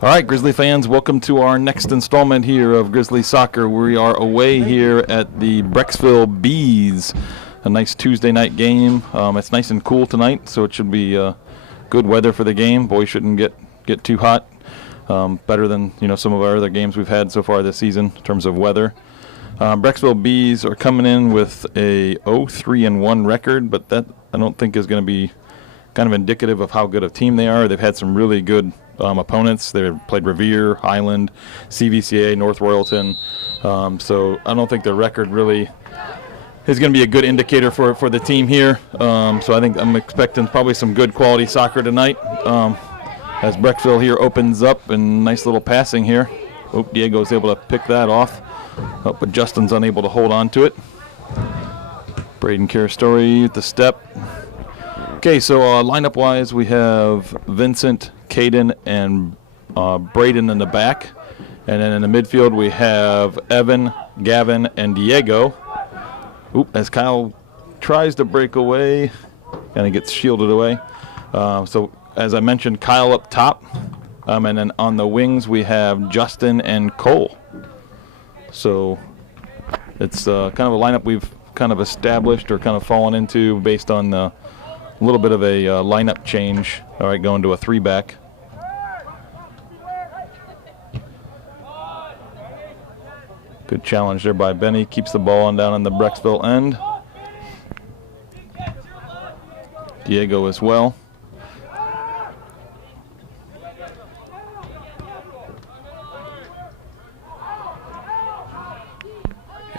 All right, Grizzly fans, welcome to our next installment here of Grizzly Soccer. We are away here at the Brecksville Bees. A nice Tuesday night game. It's nice and cool tonight, so it should be good weather for the game. Boys shouldn't get too hot. Better than some of our other games we've had so far this season in terms of weather. Brecksville Bees are coming in with a 0-3-1 record, but that I don't think is going to be kind of indicative of how good a team they are. They've had some really good opponents. They've played Revere, Highland, CVCA, North Royalton. So I don't think their record really is going to be a good indicator for the team here. So I think I'm expecting probably some good quality soccer tonight. As Brecksville here opens up, and nice little passing here. Diego's able to pick that off, but Justin's unable to hold on to it. Braden Carastori at the step. Okay, so lineup-wise, we have Vincent, Caden, and Braden in the back. And then in the midfield, we have Evan, Gavin, and Diego. As Kyle tries to break away, kind of gets shielded away. So as I mentioned, Kyle up top. And then on the wings, we have Justin and Cole. So it's kind of a lineup we've kind of established or kind of fallen into based on a little bit of a lineup change. All right, going to a 3-back. Good challenge there by Benny. Keeps the ball on down on the Brecksville end. Diego as well.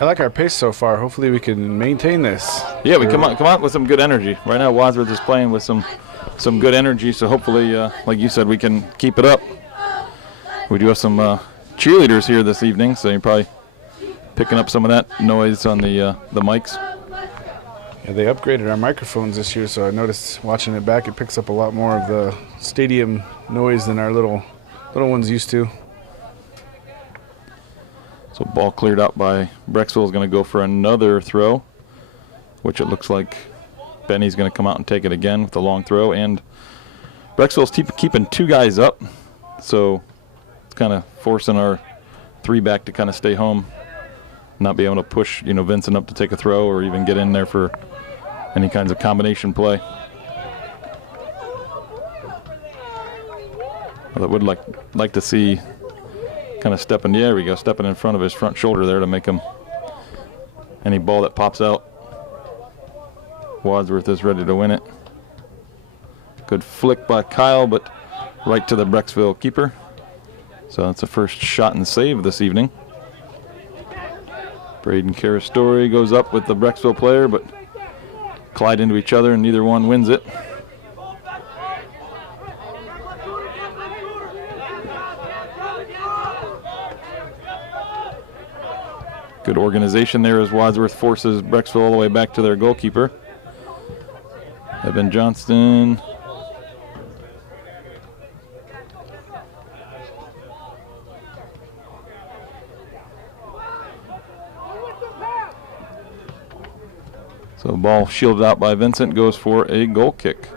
I like our pace so far. Hopefully we can maintain this. Yeah, we come out with some good energy. Right now Wadsworth is playing with some good energy, so hopefully, like you said, we can keep it up. We do have some cheerleaders here this evening, so you're probably picking up some of that noise on the mics. Yeah, they upgraded our microphones this year, so I noticed watching it back, it picks up a lot more of the stadium noise than our little ones used to. So ball cleared out by Brecksville is going to go for another throw, which it looks like Benny's going to come out and take it again with the long throw. And Brecksville's keeping 2 guys up, so it's kind of forcing our 3-back to kind of stay home, not be able to push Vincent up to take a throw or even get in there for any kinds of combination play. I would like to see kind of stepping in front of his front shoulder there to make him any ball that pops out. Wadsworth is ready to win it. Good flick by Kyle, but right to the Brecksville keeper. So that's the first shot and save this evening. Braden Carastori goes up with the Brecksville player, but collide into each other and neither one wins it. Good organization there as Wadsworth forces Brecksville all the way back to their goalkeeper. Evan Johnston. So ball shielded out by Vincent, goes for a goal kick.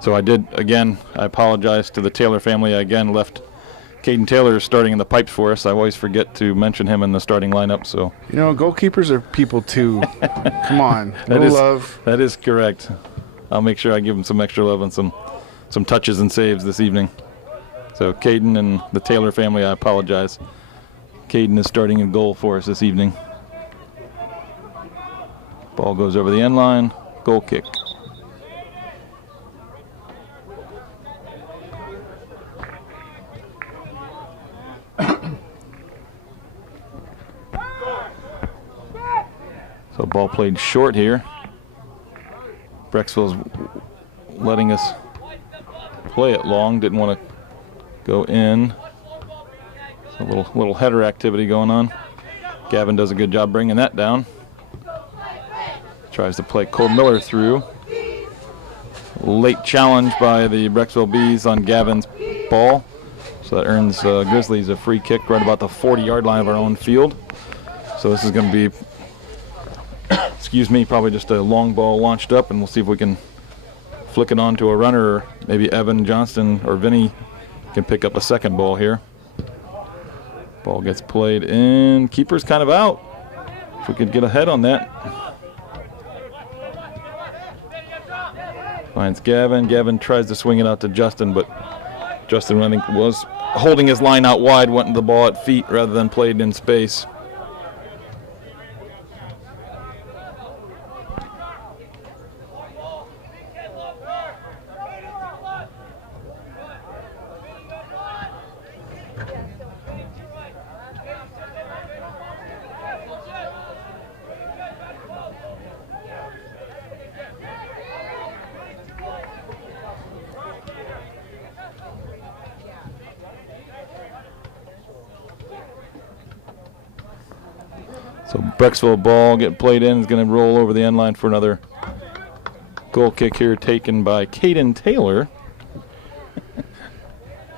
So I apologize to the Taylor family. I again left Caden Taylor starting in the pipes for us. I always forget to mention him in the starting lineup. So goalkeepers are people too. Come on, love. That is correct. I'll make sure I give him some extra love and some touches and saves this evening. So Caden and the Taylor family, I apologize. Caden is starting in goal for us this evening. Ball goes over the end line. Goal kick. So ball played short here. Brecksville's letting us play it long. Didn't want to go in. A little header activity going on. Gavin does a good job bringing that down. Tries to play Cole Miller through. Late challenge by the Brecksville Bees on Gavin's ball. So that earns Grizzlies a free kick right about the 40-yard line of our own field. So this is going to be, probably just a long ball launched up, and we'll see if we can flick it on to a runner, or maybe Evan Johnston or Vinny can pick up a second ball here. Ball gets played in. Keeper's kind of out. If we could get ahead on that. Finds Gavin. Gavin tries to swing it out to Justin, but Justin, I think, was holding his line out wide, wanting the ball at feet rather than played in space. So Brecksville ball get played in, is going to roll over the end line for another goal kick here, taken by Caden Taylor.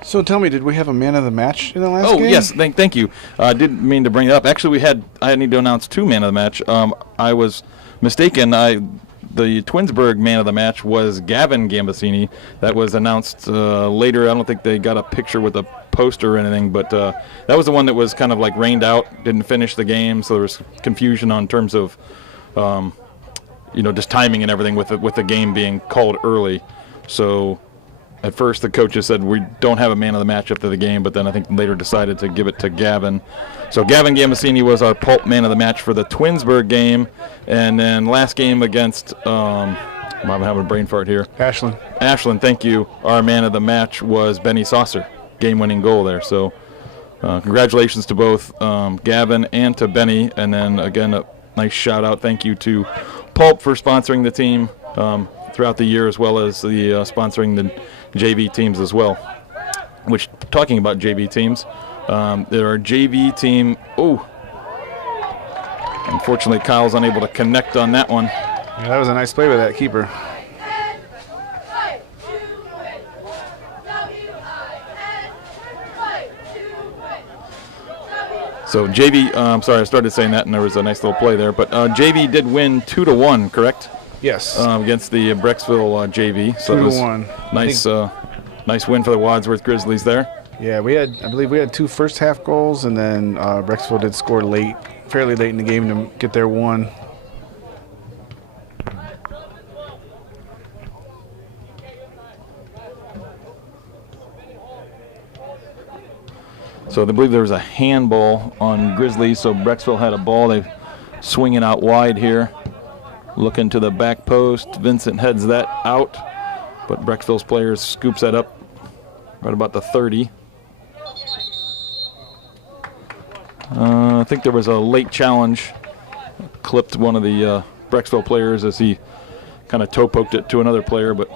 So tell me, did we have a man of the match in the last game? Oh, yes, thank you. I didn't mean to bring it up. Actually, I need to announce 2 man of the match. I was mistaken. The Twinsburg man of the match was Gavin Gambasini. That was announced later. I don't think they got a picture with a poster or anything, but that was the one that was kind of like rained out, didn't finish the game, so there was confusion on terms of just timing and everything with the game being called early. So at first the coaches said we don't have a man of the match after the game, but then I think later decided to give it to Gavin. So Gavin Gambasini was our Pulp man of the match for the Twinsburg game, and then last game against I'm having a brain fart here. Ashland, thank you. Our man of the match was Benny Saucer, game-winning goal there. So congratulations to both Gavin and to Benny, and then again a nice shout-out. Thank you to Pulp for sponsoring the team throughout the year, as well as the sponsoring the JV teams as well. Which, talking about JV teams, there are JV team. Oh, unfortunately, Kyle's unable to connect on that one. Yeah, that was a nice play by that keeper. So JV, sorry, I started saying that and there was a nice little play there, but JV did win 2-1, correct? Yes. Against the Brecksville JV. So 2-1. Nice win for the Wadsworth Grizzlies there. Yeah, I believe we had 2 first half goals, and then Brecksville did score fairly late in the game to get their one. So I believe there was a handball on Grizzlies, so Brecksville had a ball. They swing it out wide here. Looking to the back post. Vincent heads that out, but Brecksville's players scoops that up right about the 30. I think there was a late challenge. Clipped one of the Brecksville players as he kind of toe poked it to another player, but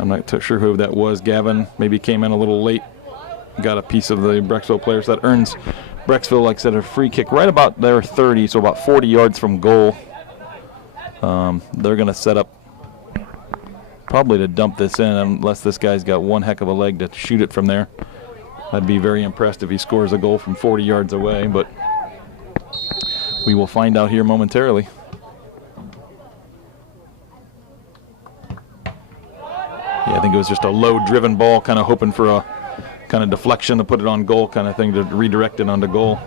I'm not sure who that was. Gavin maybe came in a little late. Got a piece of the Brecksville players. That earns Brecksville, like I said, a free kick right about their 30, so about 40 yards from goal. They're going to set up probably to dump this in, unless this guy's got one heck of a leg to shoot it from there. I'd be very impressed if he scores a goal from 40 yards away, but we will find out here momentarily. Yeah, I think it was just a low-driven ball, kind of hoping for a kind of deflection to put it on goal kind of thing, to redirect it onto goal.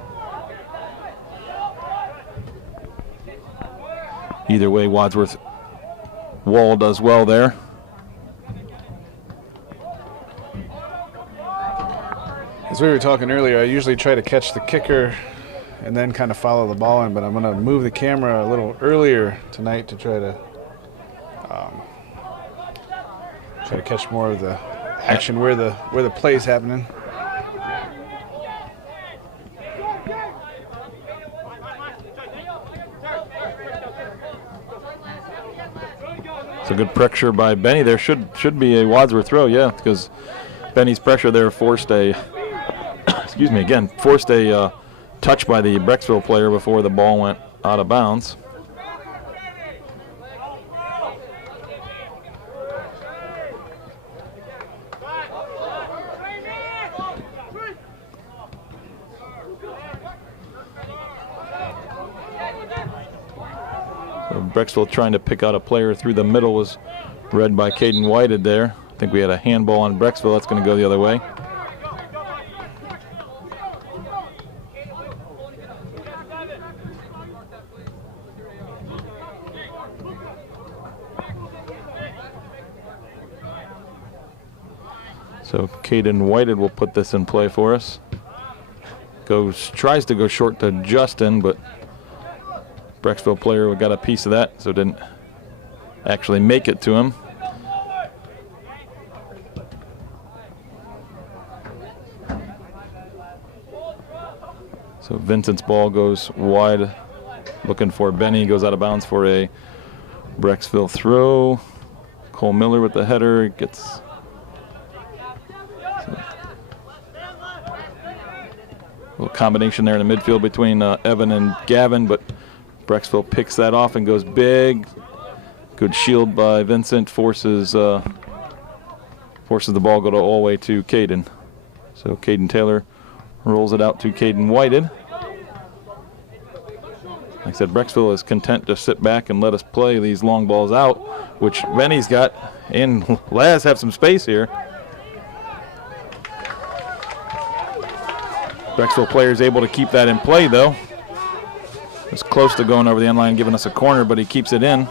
Either way, Wadsworth Wall does well there. As we were talking earlier, I usually try to catch the kicker and then kind of follow the ball in, but I'm going to move the camera a little earlier tonight to try to catch more of the action where the play is happening. It's a good pressure by Benny there. Should be a Wadsworth throw, yeah, because Benny's pressure there forced a touch by the Brecksville player before the ball went out of bounds. Brecksville trying to pick out a player through the middle was read by Caden Whited there. I think we had a handball on Brecksville. That's going to go the other way. So Caden Whited will put this in play for us. Tries to go short to Justin, but Brecksville player got a piece of that, so didn't actually make it to him. So Vincent's ball goes wide, looking for Benny, goes out of bounds for a Brecksville throw. Cole Miller with the header gets. Little combination there in the midfield between Evan and Gavin, but Brecksville picks that off and goes big. Good shield by Vincent, forces the ball go all the way to Caden. So Caden Taylor rolls it out to Caden Whited. Like I said, Brecksville is content to sit back and let us play these long balls out, which Benny's got, and Laz have some space here. Brecksville player is able to keep that in play, though. It's close to going over the end line, giving us a corner, but he keeps it in. A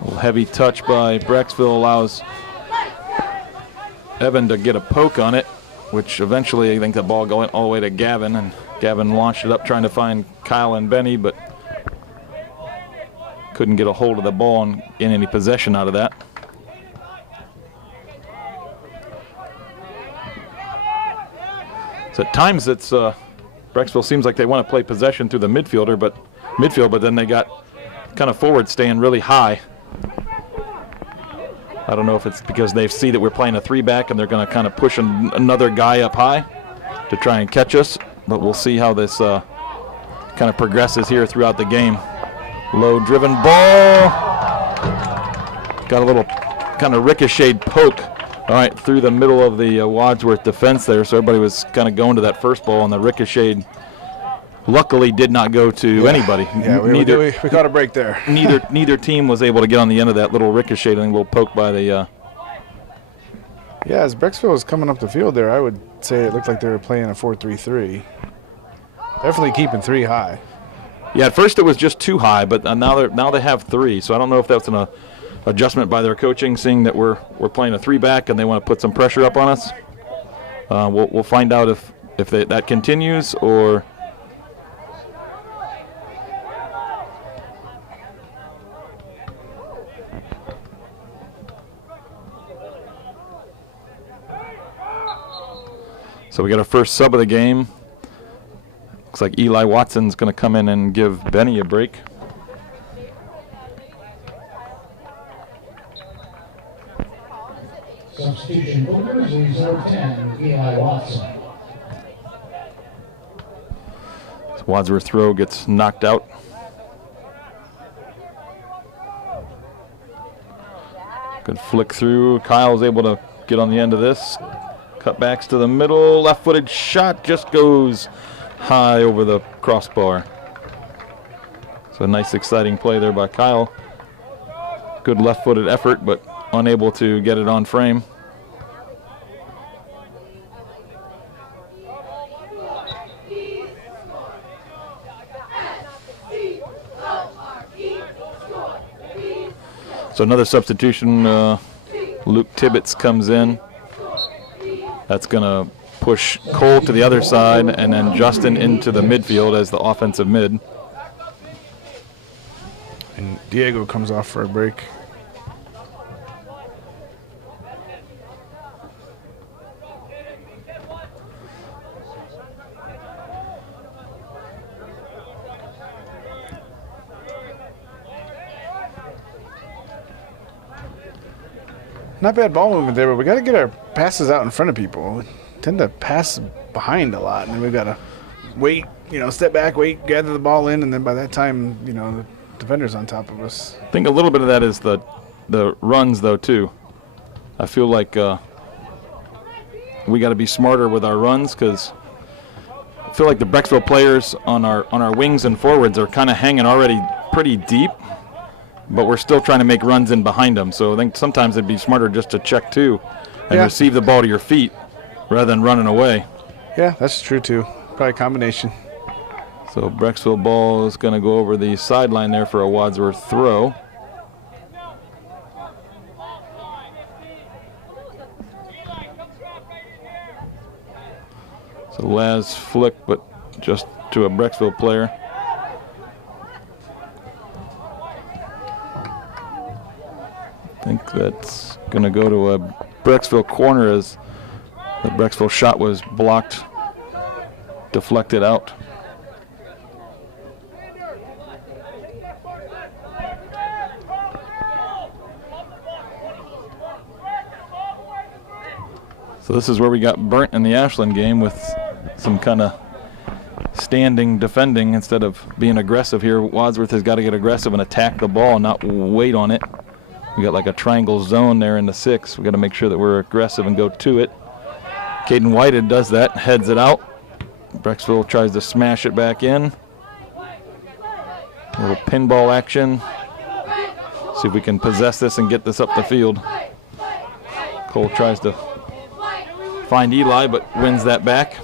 little heavy touch by Brecksville allows Evan to get a poke on it, which eventually I think the ball going all the way to Gavin, and Gavin launched it up trying to find Kyle and Benny, but couldn't get a hold of the ball and get any possession out of that. So at times it's Brecksville seems like they want to play possession through the midfield, but then they got kind of forward staying really high. I don't know if it's because they see that we're playing a 3-back and they're going to kind of push another guy up high to try and catch us, but we'll see how this kind of progresses here throughout the game. Low driven ball. Got a little kind of ricocheted poke. All right, through the middle of the Wadsworth defense there, so everybody was kind of going to that first ball, and the ricochet luckily did not go to anybody. Yeah, we caught a break there. neither team was able to get on the end of that little ricochet, and a little poke by the. Yeah, as Brecksville was coming up the field there, I would say it looked like they were playing a 4-3-3. Definitely keeping 3 high. Yeah, at first it was just 2 high, but now they have 3. So I don't know if that's an adjustment by their coaching, seeing that we're playing a 3-back and they want to put some pressure up on us. We'll find out if that continues or. So we got our first sub of the game. Looks like Eli Watson's going to come in and give Benny a break. Substitution bookers, reserve 10, Eli Watson. So Wadsworth throw gets knocked out. Good flick through. Kyle's able to get on the end of this. Cutbacks to the middle. Left-footed shot just goes high over the crossbar. So a nice, exciting play there by Kyle. Good left-footed effort, but unable to get it on frame. So another substitution. Luke Tibbetts comes in. That's going to push Cole to the other side and then Justin into the midfield as the offensive mid. And Diego comes off for a break. Not bad ball movement there, but we got to get our passes out in front of people. We tend to pass behind a lot, and then we've got to wait, step back, wait, gather the ball in, and then by that time, the defender's on top of us. I think a little bit of that is the runs, though, too. I feel like we got to be smarter with our runs because feel like the Brecksville players on our wings and forwards are kind of hanging already pretty deep, but we're still trying to make runs in behind them. So I think sometimes it'd be smarter just to check two and receive the ball to your feet rather than running away. Yeah, that's true too. Probably a combination. So Brecksville ball is going to go over the sideline there for a Wadsworth throw. So Laz flick, but just to a Brecksville player. I think that's going to go to a Brecksville corner as the Brecksville shot was blocked, deflected out. So this is where we got burnt in the Ashland game with some kind of standing defending instead of being aggressive here. Wadsworth has got to get aggressive and attack the ball and not wait on it. We got like a triangle zone there in the 6. We got to make sure that we're aggressive and go to it. Caden Whited does that, heads it out. Brecksville tries to smash it back in. A little pinball action. See if we can possess this and get this up the field. Cole tries to find Eli, but wins that back.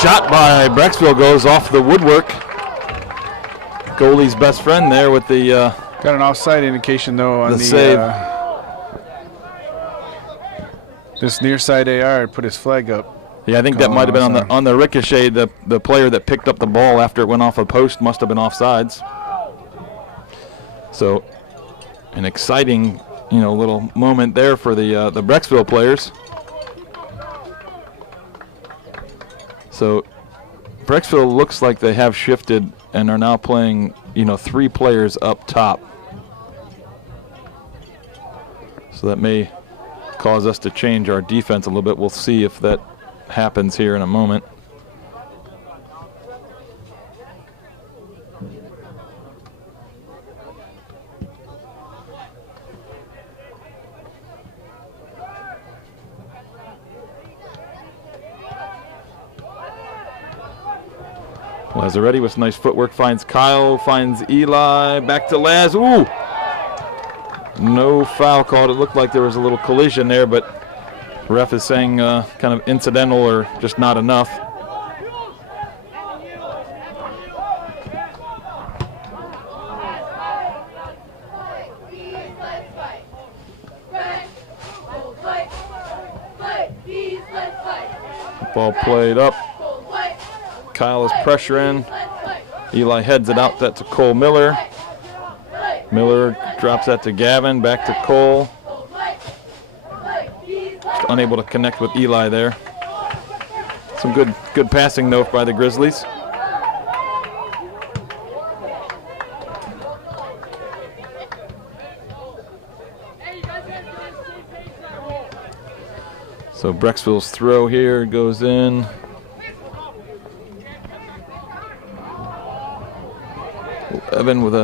Shot by Brecksville goes off the woodwork. Goalie's best friend there with the got an offside indication though on the save. This near side AR put his flag up. Yeah, I think that might have been on the ricochet. The player that picked up the ball after it went off a post must have been offsides. So an exciting, little moment there for the Brecksville players. So Brecksville looks like they have shifted and are now playing, 3 players up top. So that may cause us to change our defense a little bit. We'll see if that happens here in a moment. Lazaretti with nice footwork finds Kyle, finds Eli, back to Laz. Ooh! No foul called. It looked like there was a little collision there, but ref is saying kind of incidental or just not enough. Ball played up. Kyle is pressuring. Eli heads it out. That's to Cole Miller. Miller drops that to Gavin. Back to Cole. Just unable to connect with Eli there. Some good passing though by the Grizzlies. So Brecksville's throw here goes in. Evan with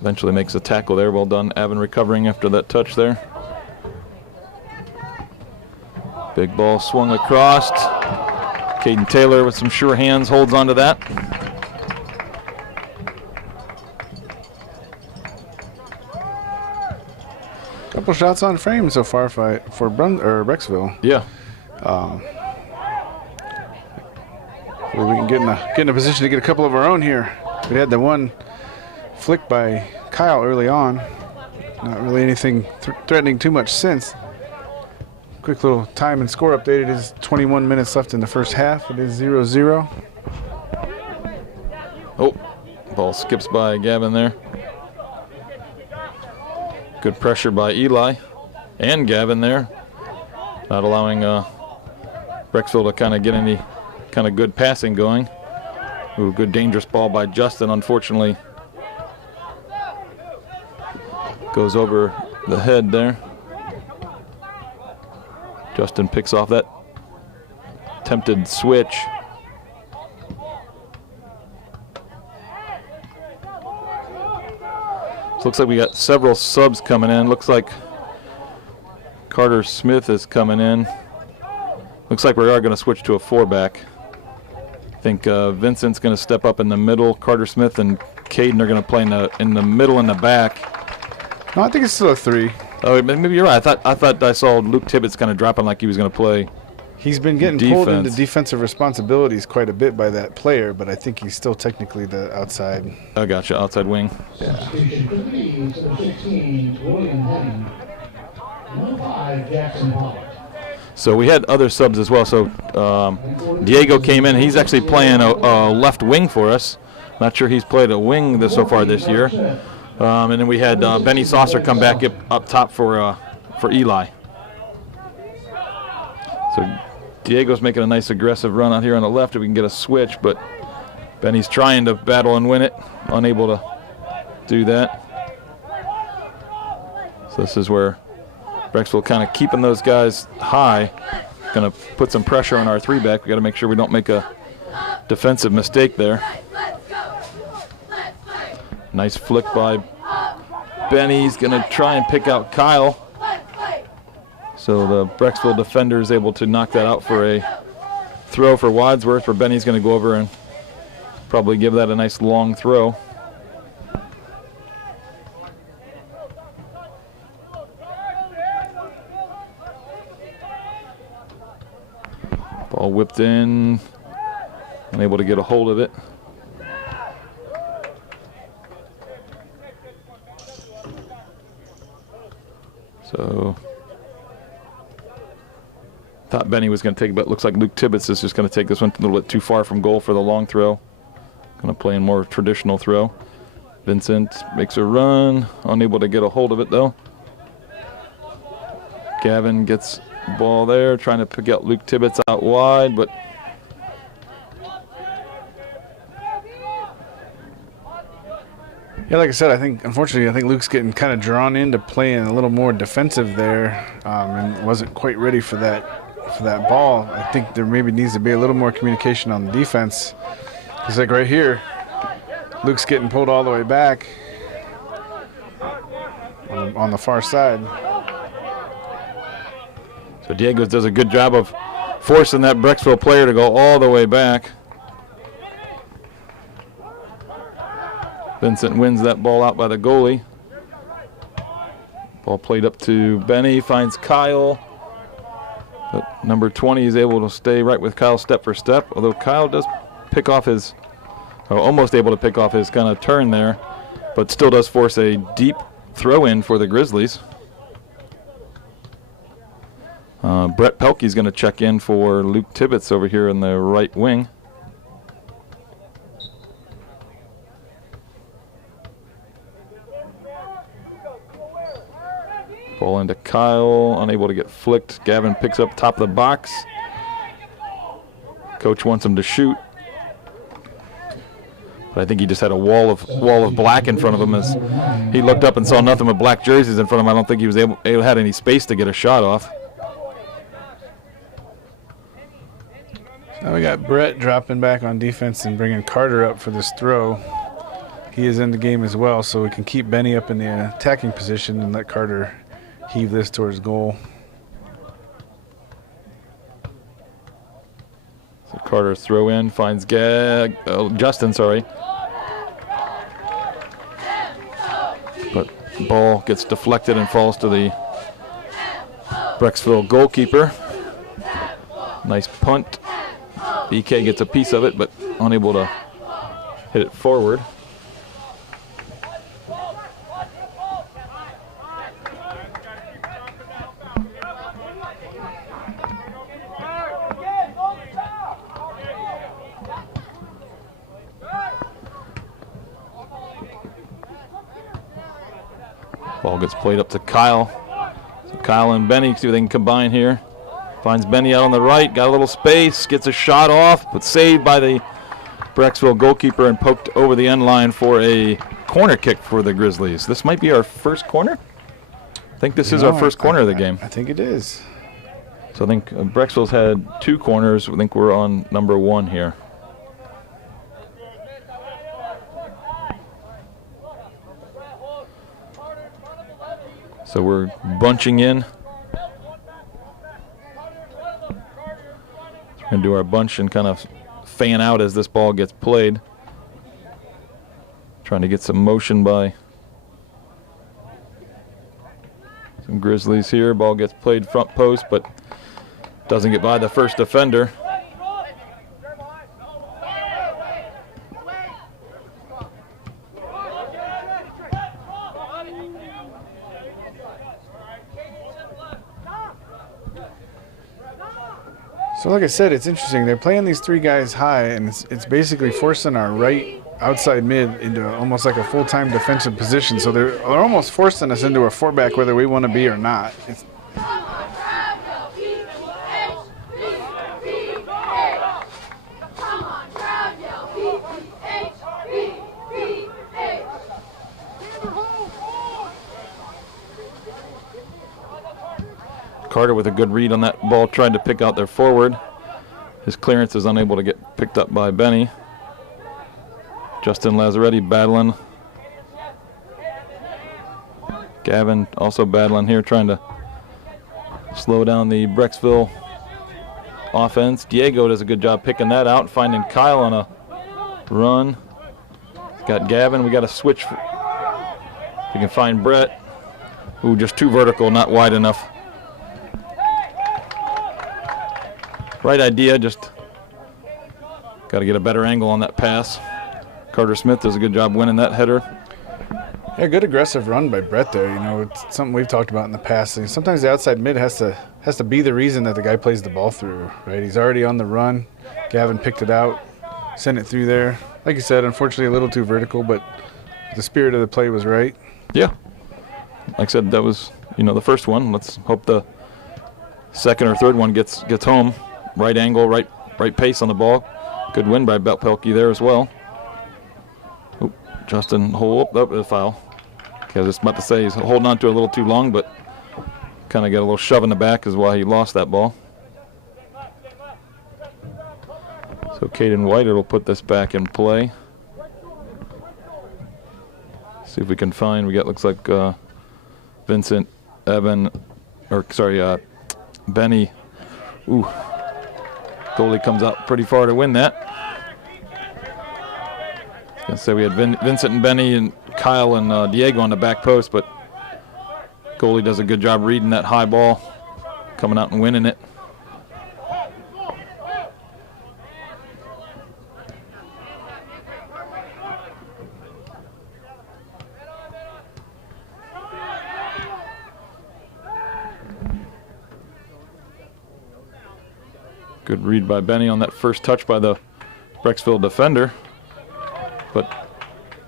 eventually makes a tackle there. Well done, Evan, recovering after that touch there. Big ball swung across. Caden Taylor with some sure hands holds onto that. Couple shots on frame so far for Brecksville. Yeah. We can get in a position to get a couple of our own here. We had the one flick by Kyle early on. Not really anything threatening too much since. Quick little time and score update. It is 21 minutes left in the first half. It is 0-0. Oh, ball skips by Gavin there. Good pressure by Eli and Gavin there. Not allowing Brecksville to kind of get any kind of good passing going. Ooh, good dangerous ball by Justin. Unfortunately, goes over the head there. Justin picks off that attempted switch. So looks like we got several subs coming in. Looks like Carter Smith is coming in. Looks like we are going to switch to a 4-back. I think Vincent's going to step up in the middle. Carter Smith and Caden are going to play in the middle and the back. No, I think it's still a 3. Oh, maybe you're right. I thought I saw Luke Tibbetts kind of dropping like he was going to play. He's been getting pulled into defensive responsibilities quite a bit by that player, but I think he's still technically the outside. I gotcha, outside wing. Yeah. Substitution for the Bees, number 16, William Henning. Number 5, Jackson Pollard. So we had other subs as well. So Diego came in. He's actually playing a left wing for us. Not sure he's played a wing so far this year. And then we had Benny Saucer come back up top for Eli. So Diego's making a nice aggressive run out here on the left if we can get a switch, but Benny's trying to battle and win it, unable to do that. So this is where Brecksville kind of keeping those guys high. Going to put some pressure on our 3-back. We got to make sure we don't make a defensive mistake there. Nice flick by Benny. He's going to try and pick out Kyle. So the Brecksville defender is able to knock that out for a throw for Wadsworth, where Benny's going to go over and probably give that a nice long throw. Ball whipped in, unable to get a hold of it. So thought Benny was going to take it, but it looks like Luke Tibbetts is just going to take this one a little bit too far from goal for the long throw. Going to play in more traditional throw. Vincent makes a run, unable to get a hold of it though. Gavin gets the ball there, trying to pick out Luke Tibbetts out wide, but yeah, like I said, unfortunately, I think Luke's getting kind of drawn into playing a little more defensive there, and wasn't quite ready for that ball. I think there maybe needs to be a little more communication on the defense. It's like right here, Luke's getting pulled all the way back on the far side. So Diego does a good job of forcing that Brecksville player to go all the way back. Vincent wins that ball out by the goalie. Ball played up to Benny, finds Kyle. But number 20 is able to stay right with Kyle step for step, although Kyle does pick off his, or almost able to pick off his kind of turn there, but still does force a deep throw in for the Grizzlies. Brett Pelkey's going to check in for Luke Tibbetts over here in the right wing. Ball into Kyle, unable to get flicked. Gavin picks up top of the box. Coach wants him to shoot, but I think he just had a wall of black in front of him as he looked up and saw nothing but black jerseys in front of him. I don't think he was had any space to get a shot off. Now we got Brett dropping back on defense and bringing Carter up for this throw. He is in the game as well, so we can keep Benny up in the attacking position and let Carter heave this towards goal. So Carter's throw in, finds Justin, sorry. But ball gets deflected and falls to the Brecksville goalkeeper. Nice punt. BK gets a piece of it, but unable to hit it forward. Ball gets played up to Kyle. So Kyle and Benny, see if they can combine here. Finds Benny out on the right, got a little space, gets a shot off, but saved by the Brecksville goalkeeper and poked over the end line for a corner kick for the Grizzlies. This might be our first corner. I think this is our first corner of the game. I think it is. So I think Brecksville's had 2 corners. I think we're on number 1 here. So we're bunching in. We're going to do our bunch and kind of fan out as this ball gets played. Trying to get some motion by some Grizzlies here. Ball gets played front post, but doesn't get by the first defender. So like I said, it's interesting. They're playing these 3 guys high, and it's basically forcing our right outside mid into almost like a full-time defensive position. So they're almost forcing us into a 4-back whether we want to be or not. Carter with a good read on that ball, tried to pick out their forward. His clearance is unable to get picked up by Benny. Justin Lazzaretti battling. Gavin also battling here, trying to slow down the Brecksville offense. Diego does a good job picking that out, finding Kyle on a run. Got Gavin. We got to switch. We can find Brett. Ooh, just too vertical, not wide enough. Right idea, just got to get a better angle on that pass. Carter Smith does a good job winning that header. Yeah, good aggressive run by Brett there. You know, it's something we've talked about in the past. Sometimes the outside mid has to be the reason that the guy plays the ball through, right? He's already on the run. Gavin picked it out, sent it through there. Like you said, unfortunately a little too vertical, but the spirit of the play was right. Yeah. Like I said, that was, the first one. Let's hope the second or third one gets home. Right angle, right pace on the ball. Good win by Pelkey there as well. Oop, Justin, hold up the foul. Okay, I was just about to say he's holding on to it a little too long, but kind of got a little shove in the back is why he lost that ball. So Caden White will put this back in play. See if we can find, looks like Vincent, Benny. Ooh. Goalie comes out pretty far to win that. I was going to say we had Vincent and Benny and Kyle and Diego on the back post, but goalie does a good job reading that high ball, coming out and winning it. Good read by Benny on that first touch by the Brecksville defender, but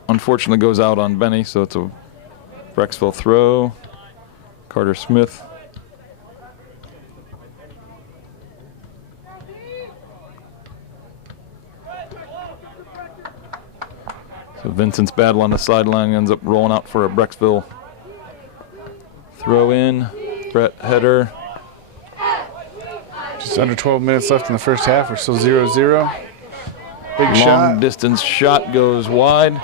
unfortunately goes out on Benny, so it's a Brecksville throw. Carter Smith. So Vincent's battle on the sideline ends up rolling out for a Brecksville throw in. Brett header. Just under 12 minutes left in the first half. We're still 0-0. Big Long shot. distance shot goes wide.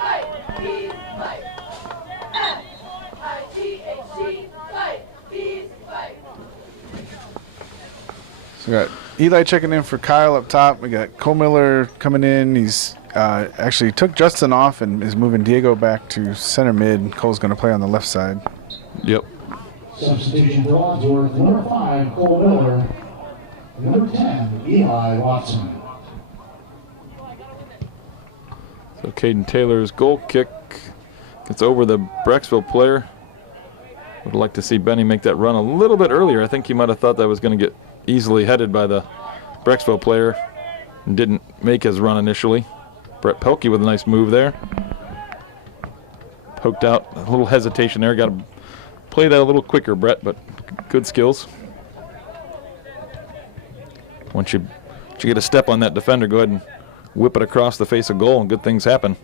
So we got Eli checking in for Kyle up top. We got Cole Miller coming in. He's actually took Justin off and is moving Diego back to center mid. Cole's going to play on the left side. Yep. Substitution for Wadsworth, number 5, Cole Miller. Number 10, Eli Watson. So Caden Taylor's goal kick gets over the Brecksville player. Would like to see Benny make that run a little bit earlier. I think he might have thought that was going to get easily headed by the Brecksville player and didn't make his run initially. Brett Pelkey with a nice move there. Poked out, a little hesitation there. Got to play that a little quicker, Brett, but good skills. Once you get a step on that defender, go ahead and whip it across the face of goal, and good things happen.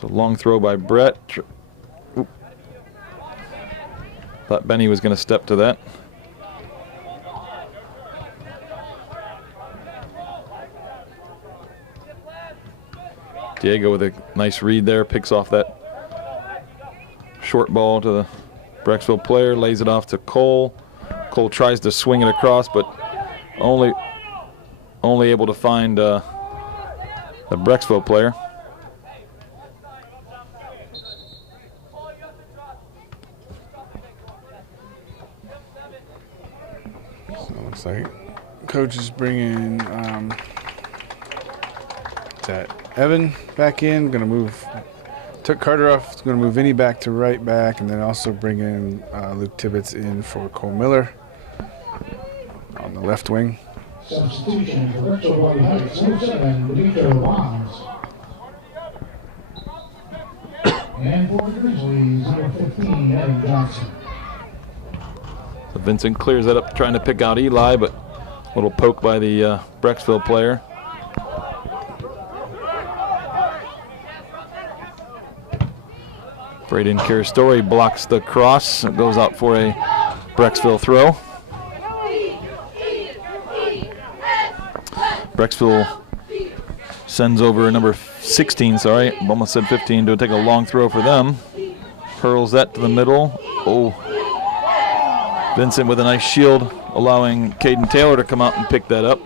So long throw by Brett. Oop. Thought Benny was going to step to that. Diego with a nice read there, picks off that short ball to the Brecksville player, lays it off to Cole. Cole tries to swing it across, but only able to find the Brecksville player. So it looks like coach is bringing that Evan back in. Going to move. Took Carter off. Going to move Vinny back to right back, and then also bring in Luke Tibbetts in for Cole Miller on the left wing. Substitution for Brecksville Bobby Heights, number 7, Benito Bonds. And for the Grizzlies, number 15, Adam Johnson. So Vincent clears that up, trying to pick out Eli, but a little poke by the Brecksville player. Braden Carastori blocks the cross. It goes out for a Brecksville throw. Brecksville sends over number 16, sorry, almost said 15, to take a long throw for them. Hurls that to the middle. Oh, Vincent with a nice shield, allowing Caden Taylor to come out and pick that up.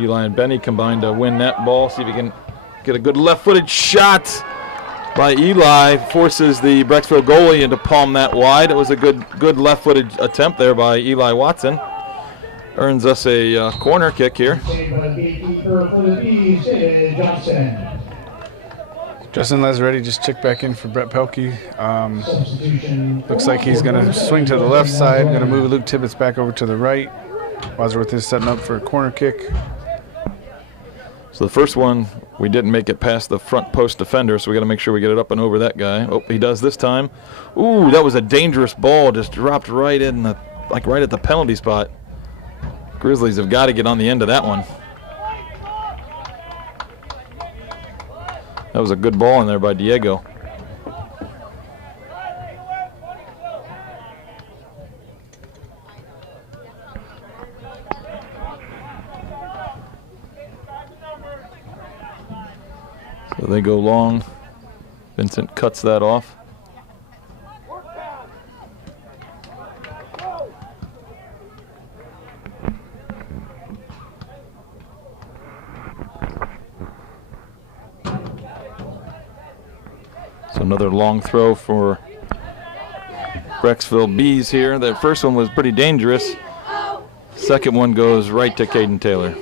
Eli and Benny combined to win that ball. See if he can get a good left-footed shot by Eli. Forces the Brecksville goalie into palm that wide. It was a good left-footed attempt there by Eli Watson. Earns us a corner kick here. Justin Lazaretti just checked back in for Brett Pelkey. Looks like he's going to swing to the left side. Going to move Luke Tibbetts back over to the right. Wadsworth is setting up for a corner kick. So the first one, we didn't make it past the front post defender, so we got to make sure we get it up and over that guy. Oh, he does this time. Ooh, that was a dangerous ball. Just dropped right in the, right at the penalty spot. Grizzlies have got to get on the end of that one. That was a good ball in there by Diego. So they go long. Vincent cuts that off. So another long throw for Brecksville Bees here. That first one was pretty dangerous. Second one goes right to Caden Taylor.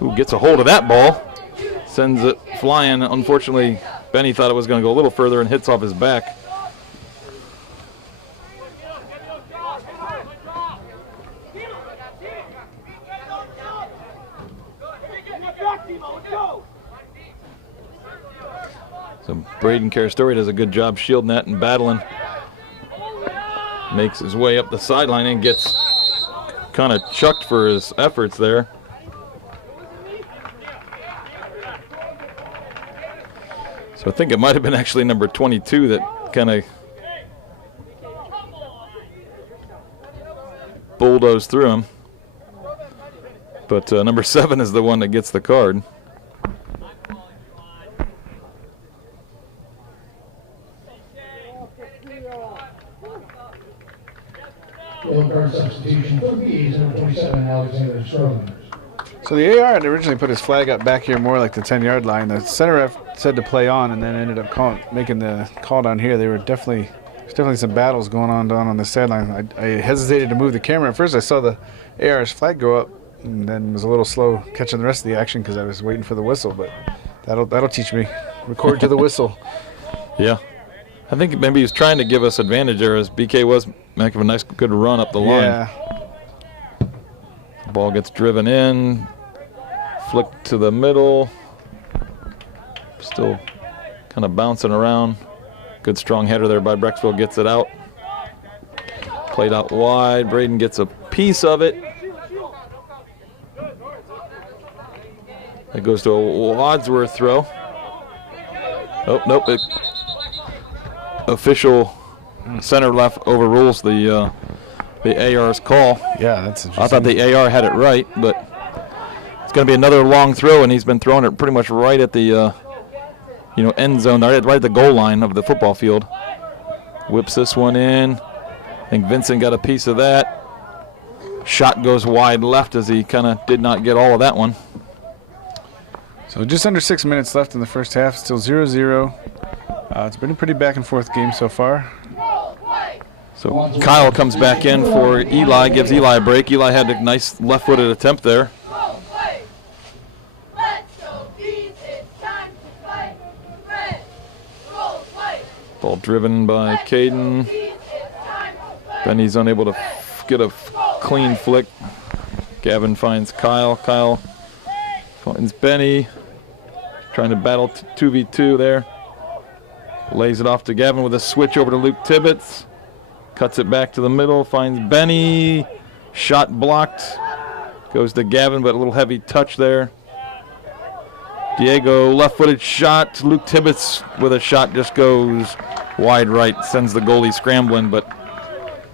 Who gets a hold of that ball, sends it flying. Unfortunately, Benny thought it was going to go a little further and hits off his back. So Braden Carastori does a good job shielding that and battling. Makes his way up the sideline and gets kind of chucked for his efforts there. So I think it might have been actually number 22 that kind of bulldozed through him. But number 7 is the one that gets the card. Substitution for Bees, number 27, Alexander Stroman. So the AR had originally put his flag up back here more like the 10-yard line. The center ref said to play on, and then ended up making the call down here. There's definitely some battles going on down on the sideline. I hesitated to move the camera. At first I saw the AR's flag go up, and then was a little slow catching the rest of the action because I was waiting for the whistle. But that'll teach me. Record to the whistle. Yeah. I think maybe he was trying to give us advantage there as BK was making a nice, good run up the line. Yeah. The ball gets driven in, flicked to the middle, still kind of bouncing around. Good strong header there by Brecksville, gets it out. Played out wide, Braden gets a piece of it. It goes to a Wadsworth throw. Oh, nope. Official center left overrules the AR's call. Yeah, that's interesting. I thought the AR had it right, but it's going to be another long throw, and he's been throwing it pretty much right at the end zone, right at the goal line of the football field. Whips this one in. I think Vincent got a piece of that. Shot goes wide left as he kind of did not get all of that one. So just under 6 minutes left in the first half, still 0-0. It's been a pretty back and forth game so far. So Kyle comes back in for Eli, gives Eli a break. Eli had a nice left-footed attempt there. Ball driven by Caden. Benny's unable to get a clean flick. Gavin finds Kyle. Kyle finds Benny. Trying to battle 2v2 there. Lays it off to Gavin with a switch over to Luke Tibbetts. Cuts it back to the middle. Finds Benny. Shot blocked. Goes to Gavin, but a little heavy touch there. Diego, left-footed shot. Luke Tibbetts with a shot just goes wide right. Sends the goalie scrambling, but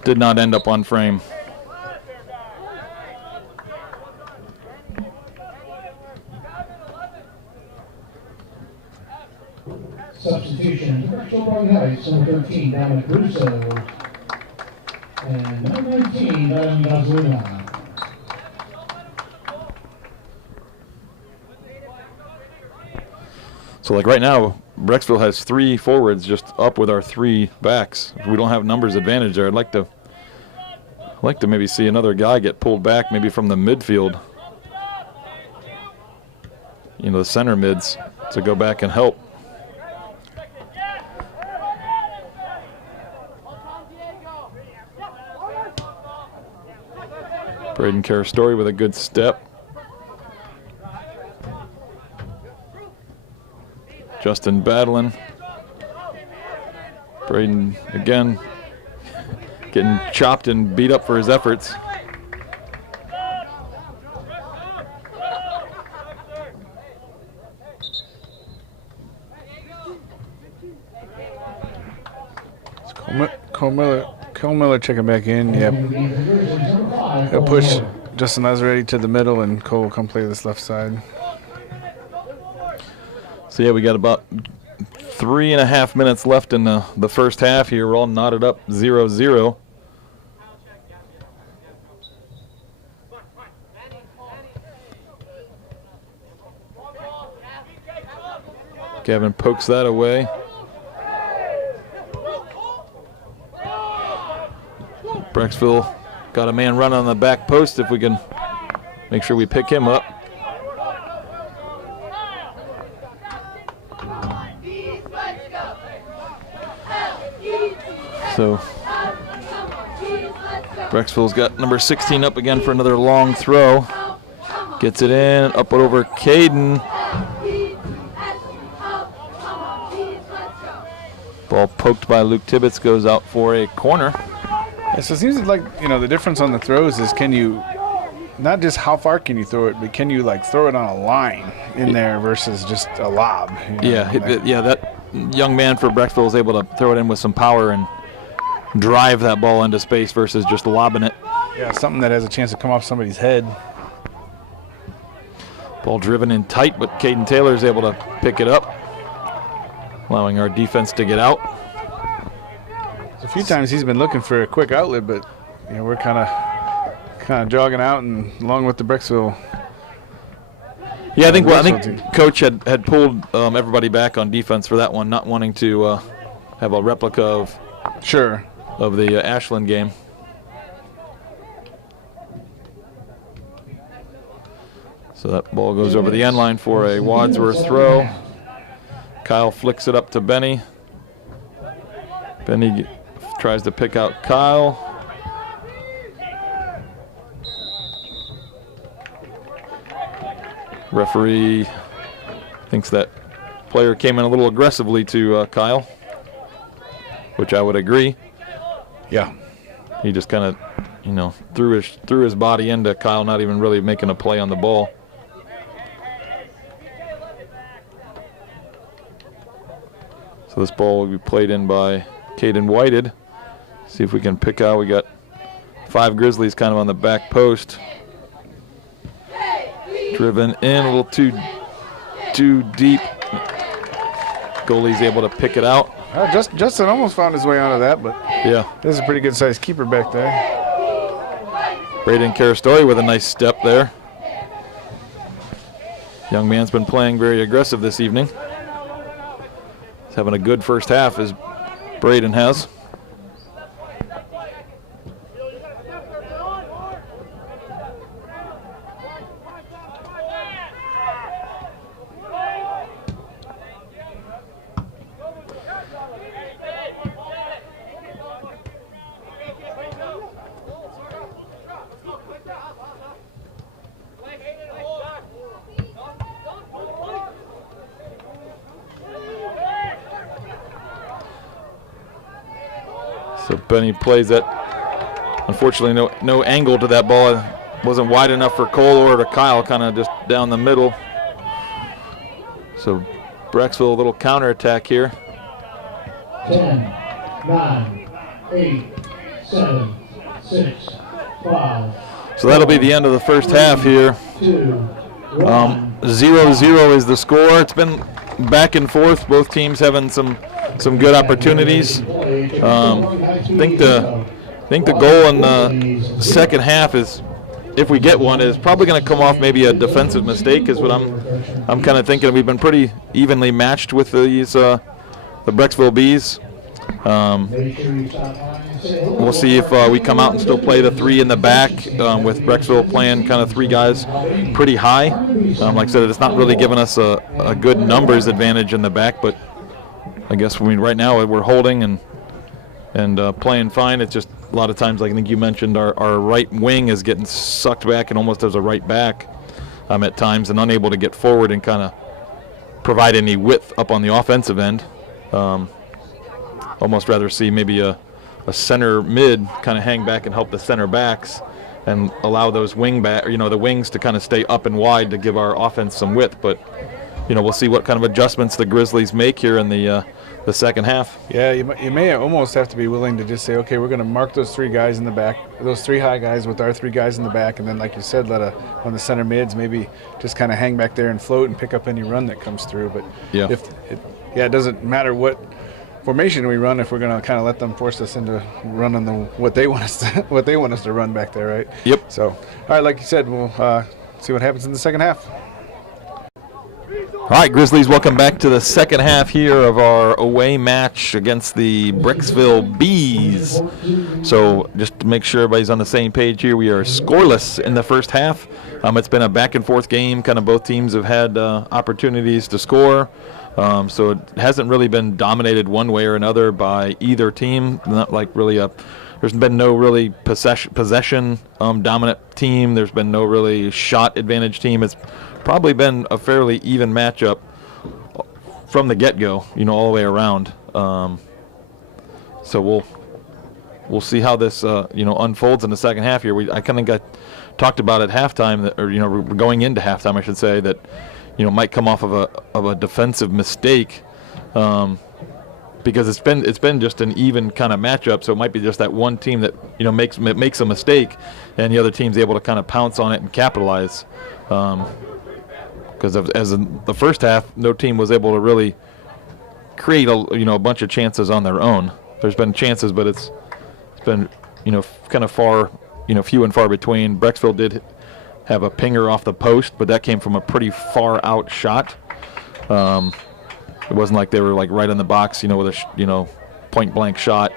did not end up on frame. Substitution, Brecksville Heights, number 13, Dominic Russo. And number 19, Adam Gazuna. So like right now, Brecksville has 3 forwards just up with our 3 backs. We don't have numbers advantage there. I'd like to maybe see another guy get pulled back, maybe from the midfield. The center mids to go back and help. Braden Carastori with a good step. Justin battling. Braden again getting chopped and beat up for his efforts. Cole Miller checking back in. Yep. He'll push Justin Lazaretti to the middle, and Cole will come play this left side. So yeah, we got about 3.5 minutes left in the first half here. We're all knotted up 0-0. Gavin pokes that away. Brecksville got a man run on the back post if we can make sure we pick him up. So Brecksville's got number 16 up again for another long throw. Gets it in, up and over Caden. Ball poked by Luke Tibbetts, goes out for a corner. Yeah, so it seems like, the difference on the throws is can you, not just how far can you throw it, but can you throw it on a line in there versus just a lob? That young man for Brecksville is able to throw it in with some power and drive that ball into space versus just lobbing it. Yeah, something that has a chance to come off somebody's head. Ball driven in tight, but Caden Taylor is able to pick it up, allowing our defense to get out. A few times he's been looking for a quick outlet, but we're kind of jogging out, and along with the Brecksville. Yeah, I think Coach had pulled everybody back on defense for that one, not wanting to have a replica of the Ashland game. So that ball goes over the end line for a Wadsworth throw. Kyle flicks it up to Benny. Benny tries to pick out Kyle. Referee thinks that player came in a little aggressively to Kyle, which I would agree. Yeah. He just kind of, threw his body into Kyle, not even really making a play on the ball. So this ball will be played in by Caden Whited. See if we can pick out. We got 5 Grizzlies kind of on the back post. Driven in a little too deep. Goalie's able to pick it out. Justin almost found his way onto that, but yeah, this is a pretty good sized keeper back there. Braden Karastori with a nice step there. Young man's been playing very aggressive this evening. He's having a good first half, as Braden has. So Benny plays that. Unfortunately, no angle to that ball. It wasn't wide enough for Cole or to Kyle, kind of just down the middle. So Brecksville, a little counterattack here. 10, 9, 8, 7, 6, 5. So that'll be the end of the first half here. 0-0 is the score. It's been back and forth. Both teams having some good opportunities. I think the goal in the second half is, if we get one, is probably going to come off maybe a defensive mistake. Is what I'm kind of thinking. We've been pretty evenly matched with these the Brecksville Bees. We'll see if we come out and still play the 3 in the back with Brecksville playing kind of 3 guys pretty high. Like I said, it's not really giving us a good numbers advantage in the back, but I guess right now we're holding and playing fine. It's just a lot of times, like I think you mentioned, our right wing is getting sucked back and almost as a right back at times, and unable to get forward and kind of provide any width up on the offensive end. Almost rather see maybe a center mid kind of hang back and help the center backs and allow those the wings to kind of stay up and wide to give our offense some width. But we'll see what kind of adjustments the Grizzlies make here in the second half. Yeah, you may almost have to be willing to just say, okay, we're going to mark those 3 guys in the back, those 3 high guys with our 3 guys in the back, and then, like you said, let one of the center mids maybe just kind of hang back there and float and pick up any run that comes through. But yeah, it doesn't matter what formation we run if we're going to kind of let them force us into running what they want us to run back there, right? Yep. So, all right, like you said, we'll see what happens in the second half. All right, Grizzlies, welcome back to the second half here of our away match against the Brecksville Bees. So just to make sure everybody's on the same page here, we are scoreless in the first half. It's been a back-and-forth game. Kind of both teams have had opportunities to score. So it hasn't really been dominated one way or another by either team. Not like really there's been no really possession dominant team. There's been no really shot advantage team. It's probably been a fairly even matchup from the get-go, all the way around. So we'll see how this unfolds in the second half here. I kind of got talked about at halftime, or going into halftime, I should say, that might come off of a defensive mistake, because it's been just an even kind of matchup. So it might be just that one team that makes a mistake, and the other team's able to kind of pounce on it and capitalize. Because as in the first half, no team was able to really create a bunch of chances on their own. There's been chances, but it's been kind of far, few and far between. Brecksville did have a pinger off the post, but that came from a pretty far out shot. It wasn't like they were like right in the box, with a point blank shot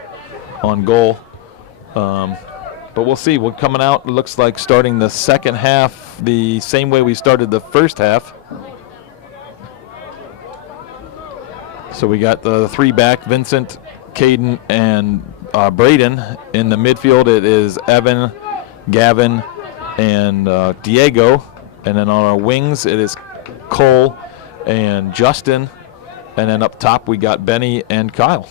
on goal. But we'll see. We're coming out, it looks like, starting the second half the same way we started the first half. So we got the 3 back, Vincent, Caden, and Braden. In the midfield, it is Evan, Gavin, and Diego. And then on our wings, it is Cole and Justin. And then up top, we got Benny and Kyle.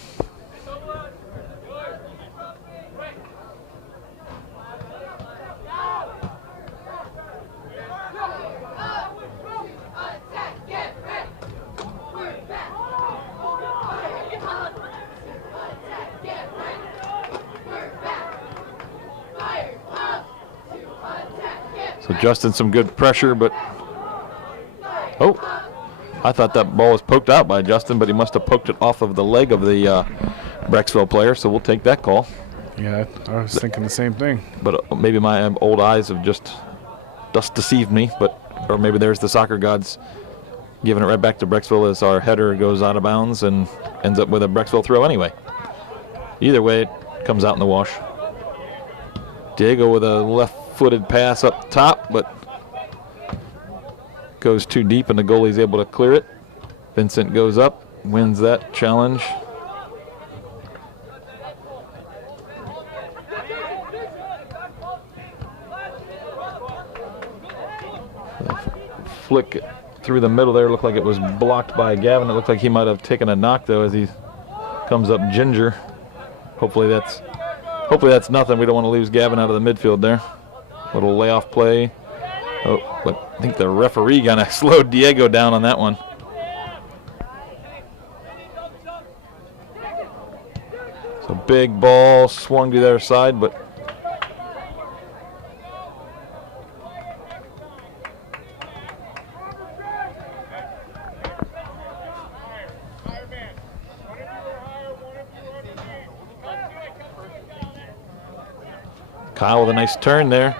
So Justin, some good pressure, but oh, I thought that ball was poked out by Justin, but he must have poked it off of the leg of the Brecksville player, so we'll take that call. Yeah, I was thinking the same thing. But maybe my old eyes have just deceived me, or maybe there's the soccer gods giving it right back to Brecksville as our header goes out of bounds and ends up with a Brecksville throw anyway. Either way, it comes out in the wash. Diego with a left-footed pass up top, but goes too deep and the goalie's able to clear it. Vincent goes up, wins that challenge. Flick through the middle there, looked like it was blocked by Gavin. It looked like he might have taken a knock though as he comes up ginger. Hopefully that's nothing. We don't want to lose Gavin out of the midfield there. Little layoff play. Oh, but I think the referee kind of slowed Diego down on that one. So big ball swung to the other side, but Kyle with a nice turn there.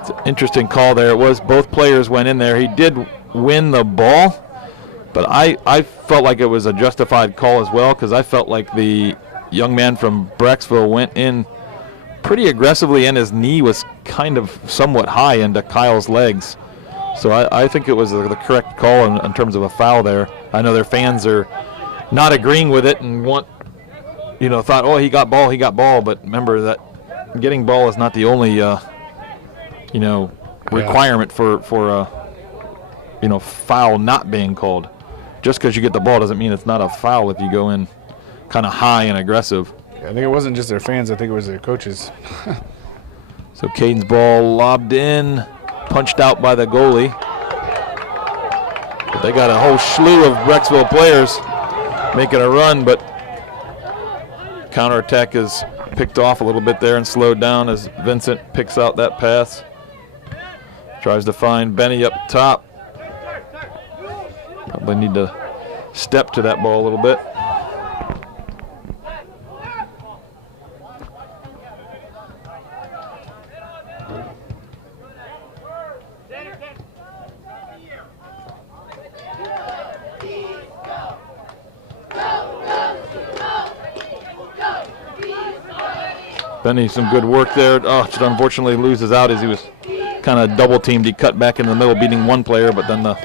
It's an interesting call there. It was both players went in there. He did win the ball, but I felt like it was a justified call as well because I felt like the young man from Brecksville went in pretty aggressively and his knee was kind of somewhat high into Kyle's legs. So I think it was the correct call in terms of a foul there. I know their fans are not agreeing with it and thought, oh, he got ball, but remember that getting ball is not the only, requirement for foul not being called. Just because you get the ball doesn't mean it's not a foul if you go in kind of high and aggressive. I think it wasn't just their fans. I think it was their coaches. So Caden's ball lobbed in, punched out by the goalie. But they got a whole slew of Brecksville players making a run, but counterattack is picked off a little bit there and slowed down as Vincent picks out that pass. Tries to find Benny up top. Probably need to step to that ball a little bit. Benny, some good work there. Oh, just unfortunately loses out as he was kind of double teamed. He cut back in the middle, beating one player, but then the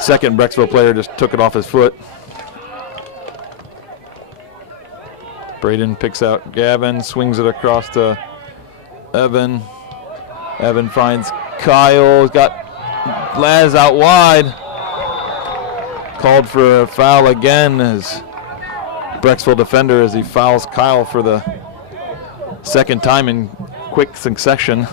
second Brecksville player just took it off his foot. Braden picks out Gavin, swings it across to Evan. Evan finds Kyle. He's got Laz out wide. Called for a foul again as Brecksville defender as he fouls Kyle for the second time in quick succession.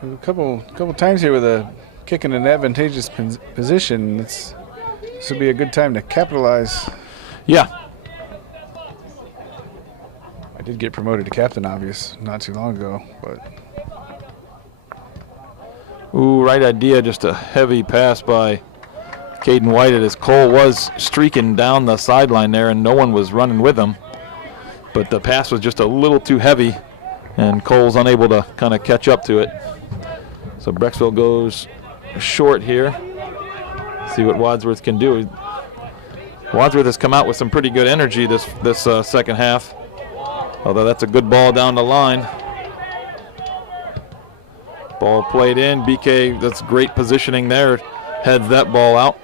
So a couple times here with a kick in an advantageous position. This would be a good time to capitalize. Yeah. I did get promoted to captain, obvious, not too long ago, but. Ooh, right idea. Just a heavy pass by Caden White as Cole was streaking down the sideline there and no one was running with him. But the pass was just a little too heavy and Cole's unable to kind of catch up to it. So Brecksville goes short here. See what Wadsworth can do. Wadsworth has come out with some pretty good energy this second half. Although that's a good ball down the line. Ball played in. BK, that's great positioning there. Heads that ball out.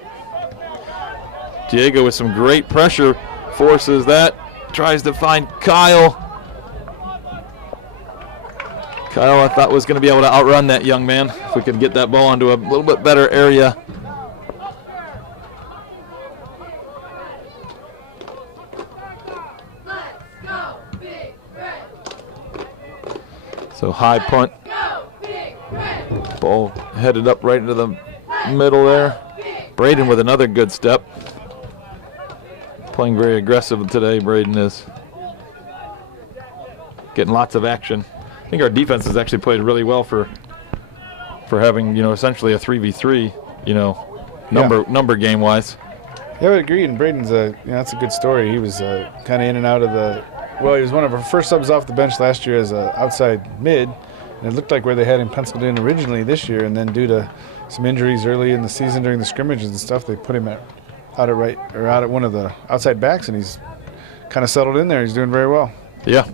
Diego with some great pressure forces that. Tries to find Kyle. Kyle, I thought, was going to be able to outrun that young man if we could get that ball into a little bit better area. So high punt. Ball headed up right into the middle there. Braden with another good step. Playing very aggressive today, Braden is. Getting lots of action. I think our defense has actually played really well for having, essentially a 3v3, number game wise. Yeah, I would agree. And Braden's that's a good story. He was kind of in and out of he was one of our first subs off the bench last year as an outside mid. And it looked like where they had him penciled in originally this year, and then due to some injuries early in the season during the scrimmages and stuff, they put him out at one of the outside backs, and he's kind of settled in there. He's doing very well. Yeah.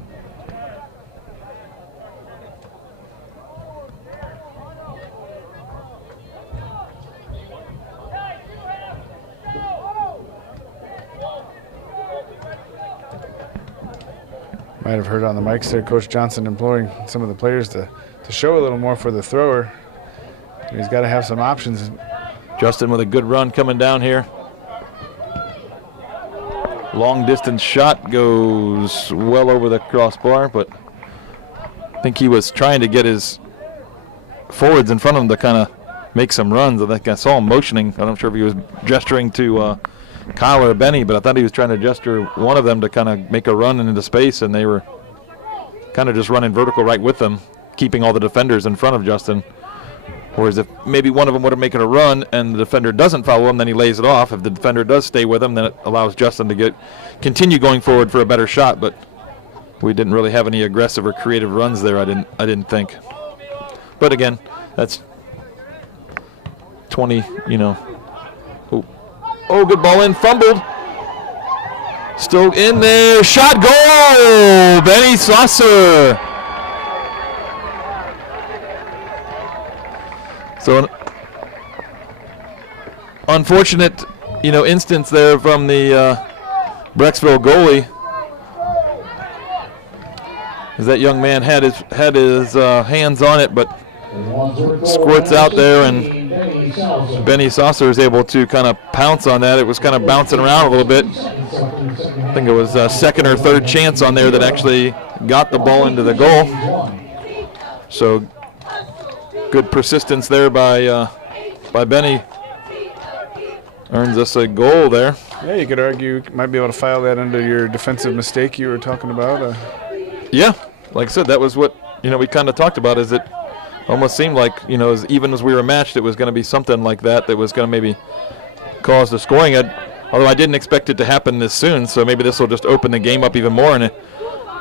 Might have heard on the mics there, Coach Johnson imploring some of the players to show a little more for the thrower. He's got to have some options. Justin with a good run coming down here. Long distance shot goes well over the crossbar, but I think he was trying to get his forwards in front of him to kind of make some runs. I think I saw him motioning. I'm not sure if he was gesturing to Kyle or Benny, but I thought he was trying to gesture one of them to kind of make a run into space, and they were kind of just running vertical right with them, keeping all the defenders in front of Justin. Whereas if maybe one of them would have made a run and the defender doesn't follow him, then he lays it off. If the defender does stay with him, then it allows Justin to continue going forward for a better shot. But we didn't really have any aggressive or creative runs there, I didn't think. But again, that's 20, Oh, good ball in, fumbled. Still in there, shot, goal! Benny Saucer. So an unfortunate, instance there from the Brecksville goalie, as that young man had his hands on it, but squirts out there, and Benny Saucer is able to kind of pounce on that. It was kind of bouncing around a little bit. I think it was a second or third chance on there that actually got the ball into the goal. So good persistence there by Benny. Earns us a goal there. Yeah, you could argue you might be able to file that under your defensive mistake you were talking about. Yeah, like I said, that was what we kind of talked about. Is it almost seemed like even as we were matched, it was going to be something like that was going to maybe cause the scoring. Although I didn't expect it to happen this soon, so maybe this will just open the game up even more, and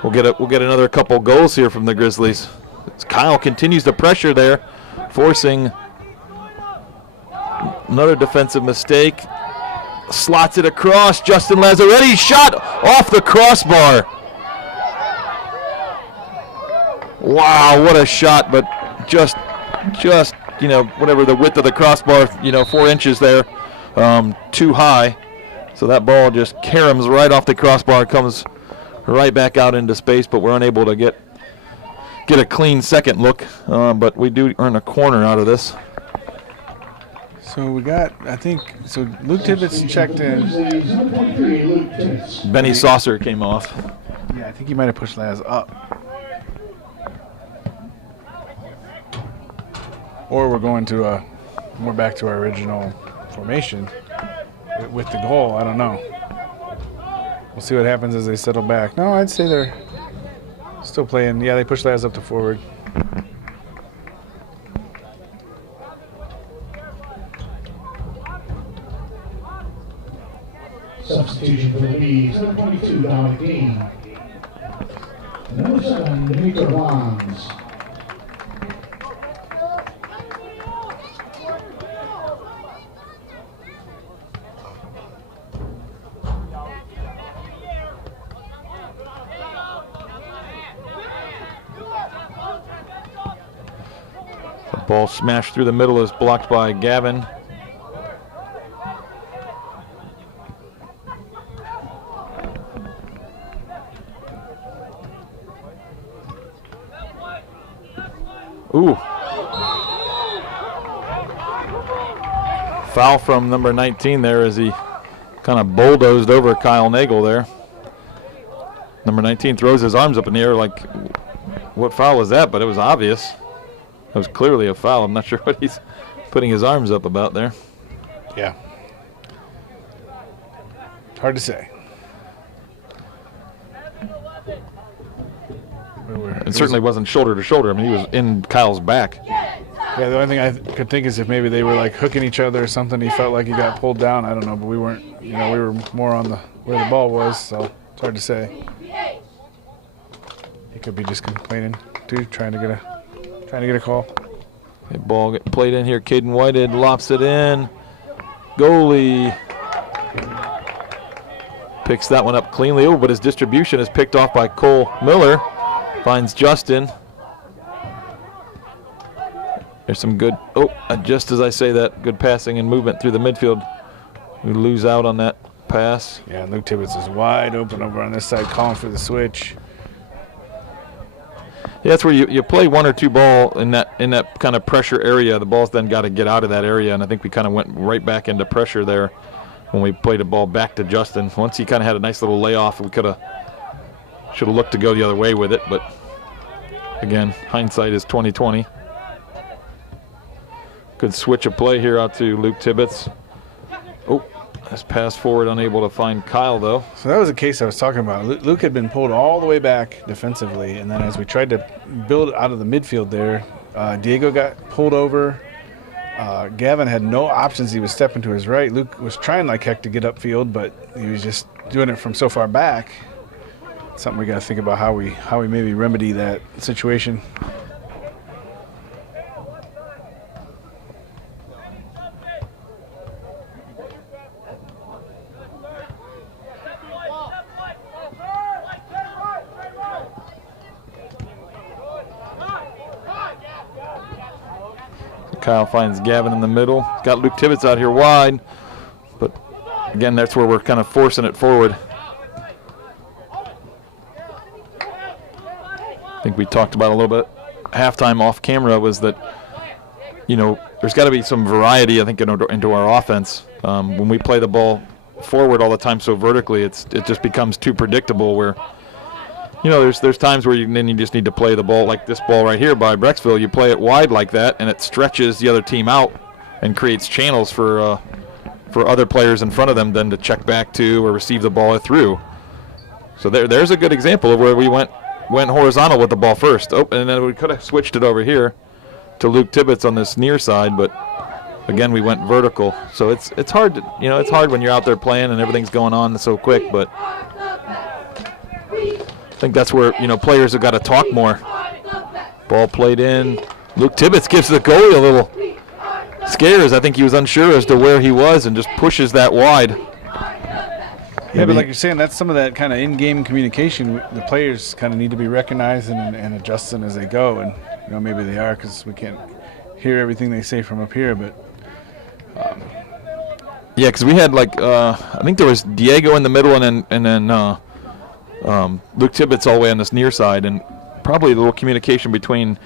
we'll get another couple goals here from the Grizzlies. Kyle continues the pressure there, forcing another defensive mistake. Slots it across. Justin Lazzaretti, shot off the crossbar. Wow, what a shot! But just whatever the width of the crossbar, 4 inches there, too high. So that ball just caroms right off the crossbar, comes right back out into space, but we're unable to get a clean second look. But we do earn a corner out of this. So we got, so Luke Tibbetts checked in. Benny Saucer came off. Yeah, I think he might have pushed Laz up. Or we're back to our original formation with the goal. I don't know. We'll see what happens as they settle back. No, I'd say they're still playing. Yeah, they pushed Laz up to forward. Substitution for the Leaves, number 22, Dominic Dean. Number 7, D'Amico Bonds. The ball smashed through the middle is blocked by Gavin. Ooh. Foul from number 19 there as he kind of bulldozed over Kyle Nagel there. Number 19 throws his arms up in the air like, what foul was that? But it was obvious. It was clearly a foul. I'm not sure what he's putting his arms up about there. Yeah. Hard to say. It certainly wasn't shoulder to shoulder. I mean, he was in Kyle's back. Yeah, the only thing I could think is if maybe they were like hooking each other or something. He felt like he got pulled down. I don't know, but we weren't. You know, we were more on where the ball was, so it's hard to say. He could be just complaining too, trying to get a call. The ball get played in here. Caden Whitehead lops it in. Goalie picks that one up cleanly. Oh, but his distribution is picked off by Cole Miller. Finds Justin. There's some good, just as I say that, good passing and movement through the midfield. We lose out on that pass. Yeah, and Luke Tibbetts is wide open over on this side, calling for the switch. Yeah, that's where you play one or two ball in that kind of pressure area. The ball's then got to get out of that area, and I think we kind of went right back into pressure there when we played the ball back to Justin. Once he kind of had a nice little layoff, we should have looked to go the other way with it, but again, hindsight is 20/20. Good switch of play here out to Luke Tibbetts. Oh, nice pass forward, unable to find Kyle though. So that was a case I was talking about. Luke had been pulled all the way back defensively, and then as we tried to build out of the midfield there, Diego got pulled over. Gavin had no options. He was stepping to his right. Luke was trying like heck to get upfield, but he was just doing it from so far back. Something we got to think about how we maybe remedy that situation. Kyle finds Gavin in the middle. Got Luke Tibbetts out here wide, but again, that's where we're kind of forcing it forward. I think we talked about a little bit halftime off camera was that, you know, there's got to be some variety, I think, into our offense. When we play the ball forward all the time so vertically, it just becomes too predictable where, you know, there's times where you just need to play the ball like this ball right here by Brecksville. You play it wide like that, and it stretches the other team out and creates channels for other players in front of them then to check back to or receive the ball through. So there's a good example of where we went horizontal with the ball first. Oh, and then we could have switched it over here to Luke Tibbetts on this near side, but again we went vertical. So it's hard to, you know, it's hard when you're out there playing and everything's going on so quick, but I think that's where, you know, players have got to talk more. Ball played in. Luke Tibbetts gives the goalie a little scares. I think he was unsure as to where he was and just pushes that wide. Yeah, but like you're saying, that's some of that kind of in-game communication. The players kind of need to be recognizing and adjusting as they go, and you know maybe they are because we can't hear everything they say from up here. But yeah, because we had like I think there was Diego in the middle, and then Luke Tibbetts all the way on this near side, and probably a little communication between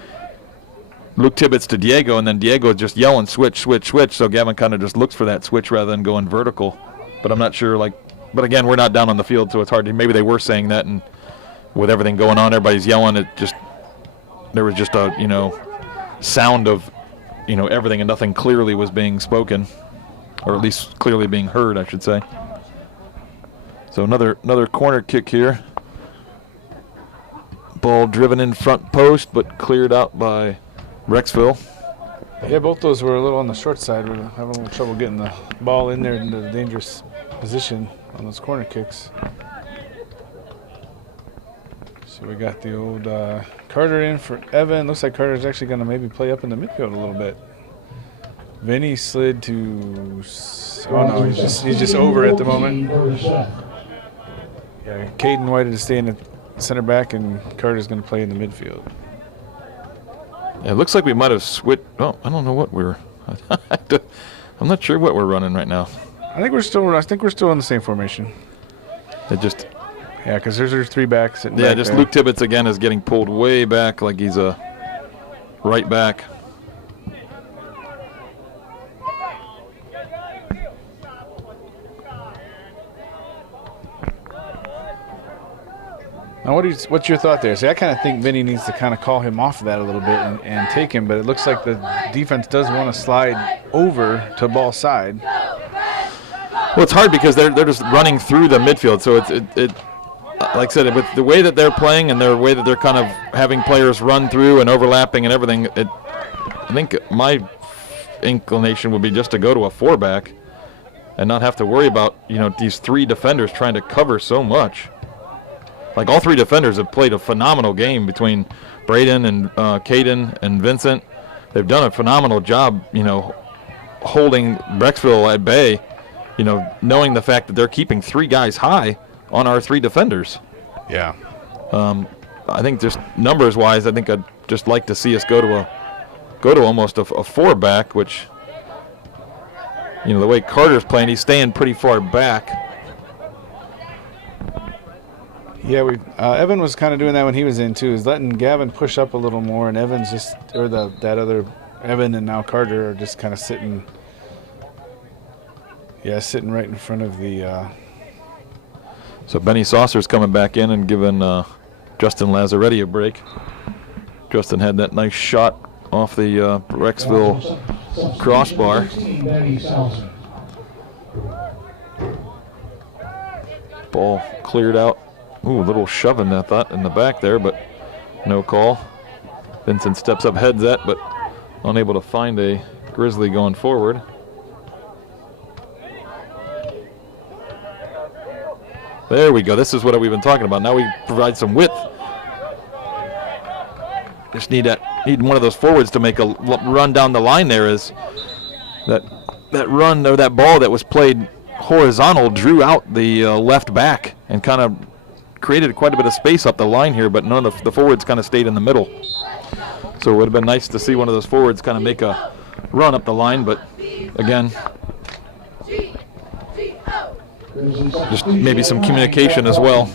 Luke Tibbetts to Diego, and then Diego just yelling switch, switch, switch. So Gavin kind of just looks for that switch rather than going vertical. But I'm not sure, like. But again, we're not down on the field, so it's hard to. Maybe they were saying that, and with everything going on, everybody's yelling. There was just a, you know, sound of, you know, everything, and nothing clearly was being spoken, or at least clearly being heard, I should say. So another corner kick here. Ball driven in front post, but cleared out by Brecksville. Yeah, both those were a little on the short side. We're having a little trouble getting the ball in there into the dangerous position on those corner kicks. So we got the old Carter in for Evan. Looks like Carter's actually going to maybe play up in the midfield a little bit. Vinny slid to. Oh no, he's just over at the moment. Yeah, Caden White to stay in the center back, and Carter's going to play in the midfield. Yeah, it looks like we might have switched. Oh, I don't know what we're. I'm not sure what we're running right now. I think we're still in the same formation. It just. Yeah, because there's three backs. Yeah, just there. Luke Tibbetts again is getting pulled way back like he's a right back. Now, what's your thought there? See, I kind of think Vinny needs to kind of call him off of that a little bit and take him, but it looks like the defense does want to slide over to ball side. Well, it's hard because they're just running through the midfield, so it like I said, with the way that they're playing and the way that they're kind of having players run through and overlapping and everything, I think my inclination would be just to go to a 4-back and not have to worry about, you know, these 3 defenders trying to cover so much. Like, all 3 defenders have played a phenomenal game between Braden and Caden and Vincent. They've done a phenomenal job, you know, holding Brecksville at bay, you know, knowing the fact that they're keeping 3 guys high on our 3 defenders. Yeah. I think just numbers-wise, I think I'd just like to see us go to almost a 4-back, which, you know, the way Carter's playing, he's staying pretty far back. Yeah, Evan was kind of doing that when he was in too. Is letting Gavin push up a little more, and Evan's just, or that other Evan and now Carter are just kind of sitting. Yeah, sitting right in front of the. So Benny Saucer's coming back in and giving Justin Lazzaretti a break. Justin had that nice shot off the Brecksville crossbar. Ball cleared out. Ooh, a little shoving, I thought, in the back there, but no call. Vincent steps up, heads that, but unable to find a Grizzly going forward. There we go. This is what we've been talking about. Now we provide some width. Just need one of those forwards to make a run down the line there. Is that run or that ball that was played horizontal drew out the left back and kind of created quite a bit of space up the line here, but none of the forwards kind of stayed in the middle. So it would have been nice to see one of those forwards kind of make a run up the line, but again, just maybe some communication as well.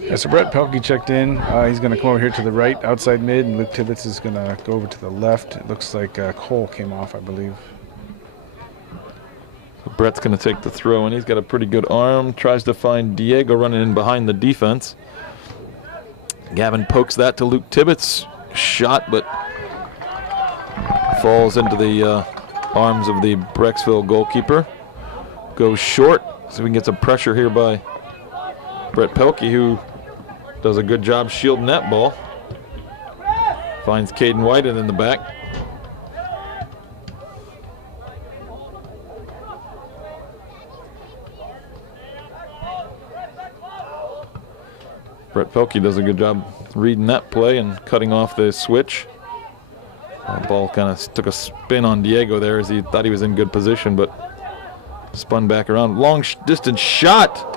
Yeah, so Brett Pelkey checked in. He's going to come over here to the right, outside mid, and Luke Tibbetts is going to go over to the left. It looks like Cole came off, I believe. So Brett's going to take the throw, and he's got a pretty good arm. Tries to find Diego running in behind the defense. Gavin pokes that to Luke Tibbetts. Shot, but falls into the arms of the Brecksville goalkeeper. Goes short, so we can get some pressure here by Brett Pelkey, who does a good job shielding that ball. Finds Caden Whiten in the back. Brett Pelkey does a good job reading that play and cutting off the switch. The ball kind of took a spin on Diego there as he thought he was in good position, but spun back around. Long distance shot.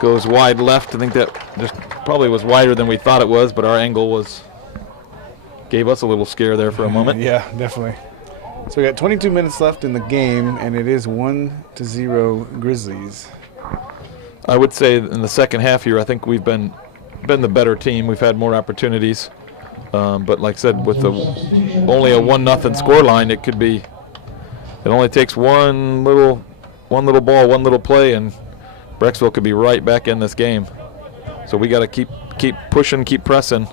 Goes wide left. I think that just probably was wider than we thought it was, but our angle gave us a little scare there for a moment. Yeah, definitely. So we got 22 minutes left in the game, and it is 1-0 Grizzlies. I would say in the second half here, I think we've been the better team. We've had more opportunities, but like I said, with only a 1-0 score line, it could be. It only takes one little ball, one little play, and Brecksville could be right back in this game. So we got to keep pushing, keep pressing.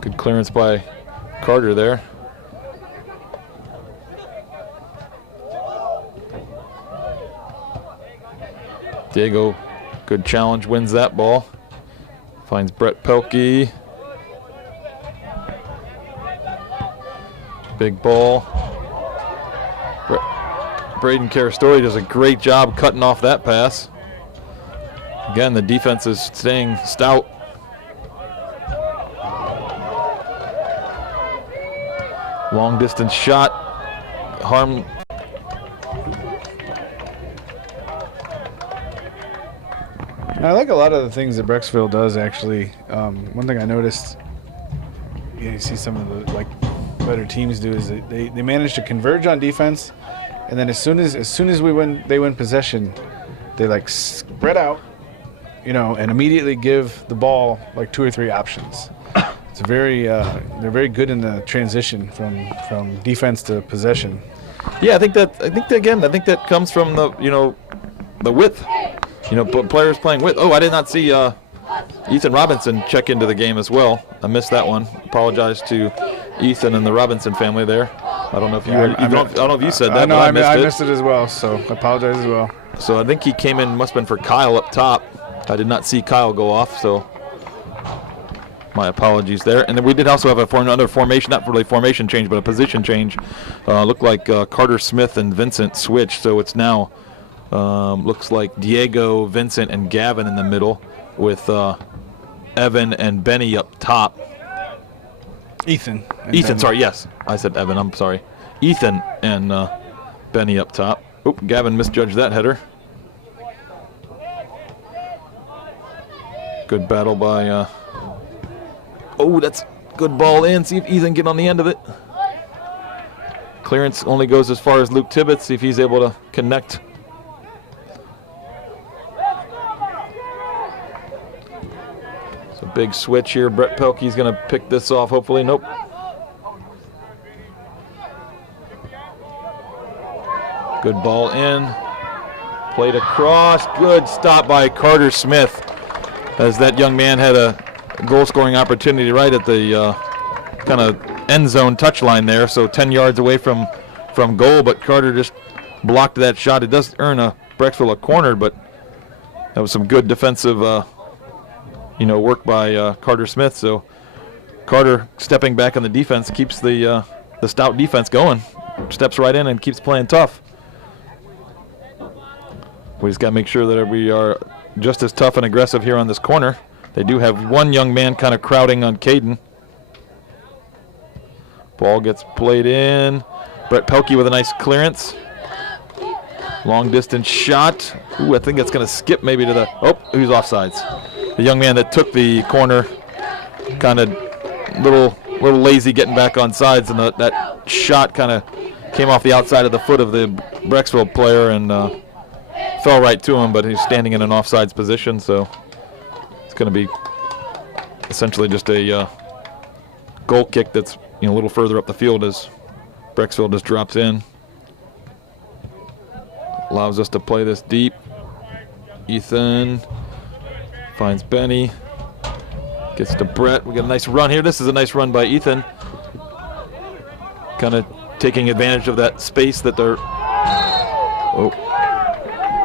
Good clearance by Carter there. Diego, good challenge, wins that ball. Finds Brett Pelkey. Big ball. Braden Carastori does a great job cutting off that pass. Again, the defense is staying stout. Long distance shot. Harm. I like a lot of the things that Brecksville does, actually. One thing I noticed, you see some of the better teams do, is that they manage to converge on defense, and then as soon as they win possession, they like spread out, and immediately give the ball like 2 or 3 options. It's they're very good in the transition from defense to possession. Yeah, I think that comes from the width. Players playing width. Oh, I did not see Ethan Robinson check into the game as well. I missed that one. Apologize to Ethan and the Robinson family there. I don't know if you I don't know if you said that. No, but I missed it as well. So I apologize as well. So I think he came in. Must have been for Kyle up top. I did not see Kyle go off. So my apologies there. And then we did also have another formation, not really formation change, but a position change. Looked like Carter Smith and Vincent switched. So it's now looks like Diego, Vincent, and Gavin in the middle, with Evan and Benny up top. Ethan, sorry, yes. I said Evan, I'm sorry. Ethan and Benny up top. Oop, Gavin misjudged that header. Good battle by... that's good ball in. See if Ethan get on the end of it. Clearance only goes as far as Luke Tibbetts. See if he's able to connect. It's a big switch here. Brett Pelkey's going to pick this off, hopefully. Nope. Good ball in. Played across. Good stop by Carter Smith, as that young man had a goal-scoring opportunity right at the kind of end zone touchline there, so 10 yards away from goal, but Carter just blocked that shot. It does earn Brecksville a corner, but that was some good defensive work by Carter Smith. So Carter stepping back on the defense keeps the stout defense going. Steps right in and keeps playing tough. We just got to make sure that we are just as tough and aggressive here on this corner. They do have one young man kind of crowding on Caden. Ball gets played in. Brett Pelkey with a nice clearance. Long distance shot. Ooh, I think that's going to skip maybe to the... who's offsides? The young man that took the corner, kind of little lazy getting back on sides, and that shot kind of came off the outside of the foot of the Brecksville player and fell right to him, but he's standing in an offsides position, so it's going to be essentially just a goal kick that's a little further up the field as Brecksville just drops in. Allows us to play this deep. Ethan finds Benny. Gets to Brett. We got a nice run here. This is a nice run by Ethan. Kind of taking advantage of that space that they're...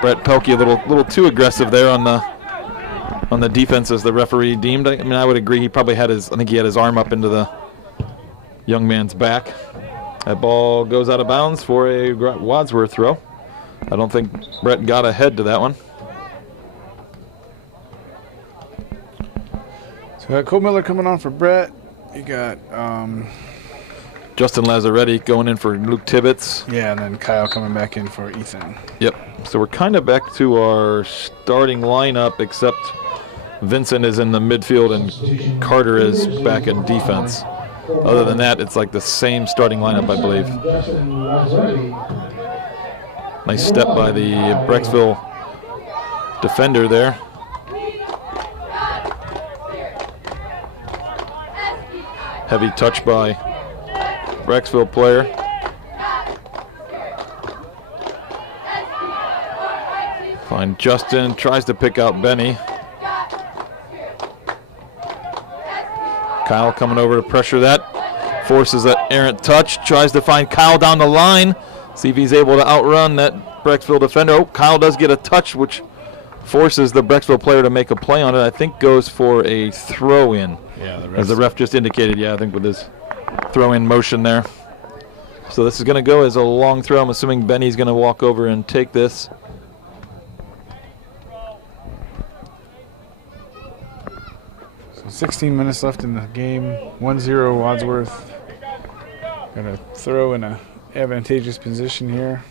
Brett Pelkey a little too aggressive there on the defense, as the referee deemed. I would agree. He probably had his arm up into the young man's back. That ball goes out of bounds for a Wadsworth throw. I don't think Brett got ahead to that one. So we got Cole Miller coming on for Brett. You got Justin Lazzaretti going in for Luke Tibbetts. Yeah, and then Kyle coming back in for Ethan. Yep. So we're kind of back to our starting lineup, except Vincent is in the midfield and Carter is back in defense. Other than that, it's like the same starting lineup, I believe. Nice step by the Brecksville defender there. Heavy touch by Brecksville player. Find Justin, tries to pick out Benny. Kyle coming over to pressure that. Forces that errant touch, tries to find Kyle down the line. See if he's able to outrun that Brecksville defender. Kyle does get a touch, which forces the Brecksville player to make a play on it. I think goes for a throw-in. Yeah, as the ref just indicated, I think with his throw-in motion there. So this is going to go as a long throw. I'm assuming Benny's going to walk over and take this. So 16 minutes left in the game. 1-0 Wadsworth. Got to throw in an advantageous position here.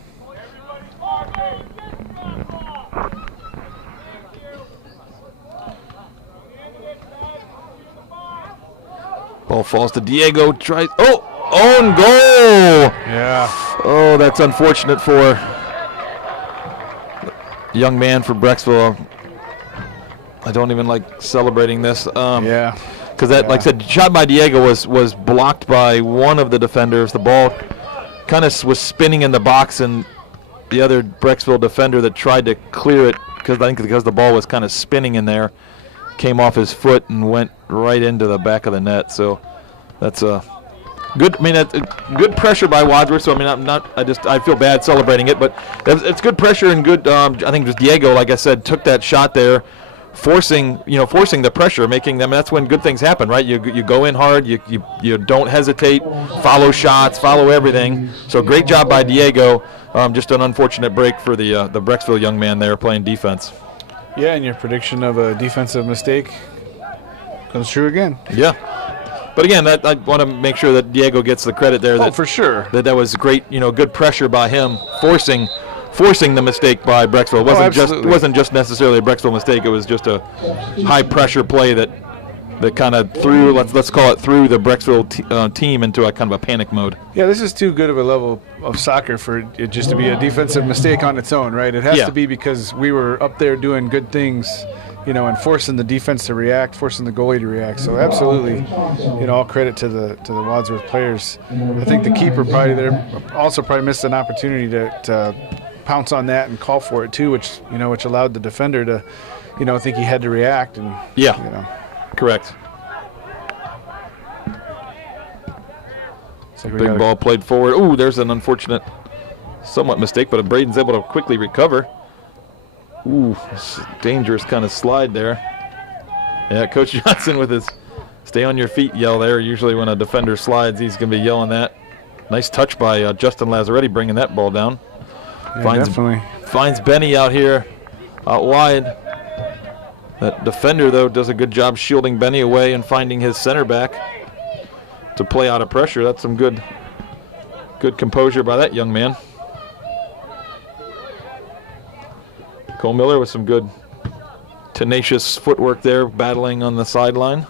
Ball falls to Diego. Tries. Own goal! Yeah. Oh, that's unfortunate for young man for Brecksville. I don't even like celebrating this. Yeah. Because that, like I said, shot by Diego was blocked by one of the defenders. The ball kind of was spinning in the box, and the other Brecksville defender that tried to clear it, because the ball was kind of spinning in there, came off his foot and went right into the back of the net. So that's a good. I mean, that's good pressure by Wadsworth. So I mean, I feel bad celebrating it, but it's good pressure and good. I think it was Diego, like I said, took that shot there, forcing the pressure, making them. That's when good things happen, right? You go in hard, you don't hesitate, follow shots, follow everything. So great job by Diego. Just an unfortunate break for the Brecksville young man there playing defense. Yeah, and your prediction of a defensive mistake comes true again. Yeah. But again, I want to make sure that Diego gets the credit there. For sure. That was great, good pressure by him, forcing the mistake by Brecksville. It wasn't just necessarily a Brecksville mistake. It was just a high pressure play that kind of threw, let's call it, threw the Brecksville team into a kind of a panic mode. Yeah, this is too good of a level of soccer for it just to be a defensive mistake on its own, right? It has to be because we were up there doing good things, and forcing the defense to react, forcing the goalie to react. So absolutely, all credit to the Wadsworth players. I think the keeper also missed an opportunity to pounce on that and call for it too, which allowed the defender to, think he had to react and Correct. So big ball played forward. Ooh, there's an unfortunate, somewhat mistake, but Braden's able to quickly recover. Ooh, dangerous kind of slide there. Yeah, Coach Johnson with his stay on your feet yell there. Usually when a defender slides, he's going to be yelling that. Nice touch by Justin Lazzaretti bringing that ball down. Yeah, finds Benny out here, out wide. That defender, though, does a good job shielding Benny away and finding his center back to play out of pressure. That's some good composure by that young man. Cole Miller with some good tenacious footwork there, battling on the sideline.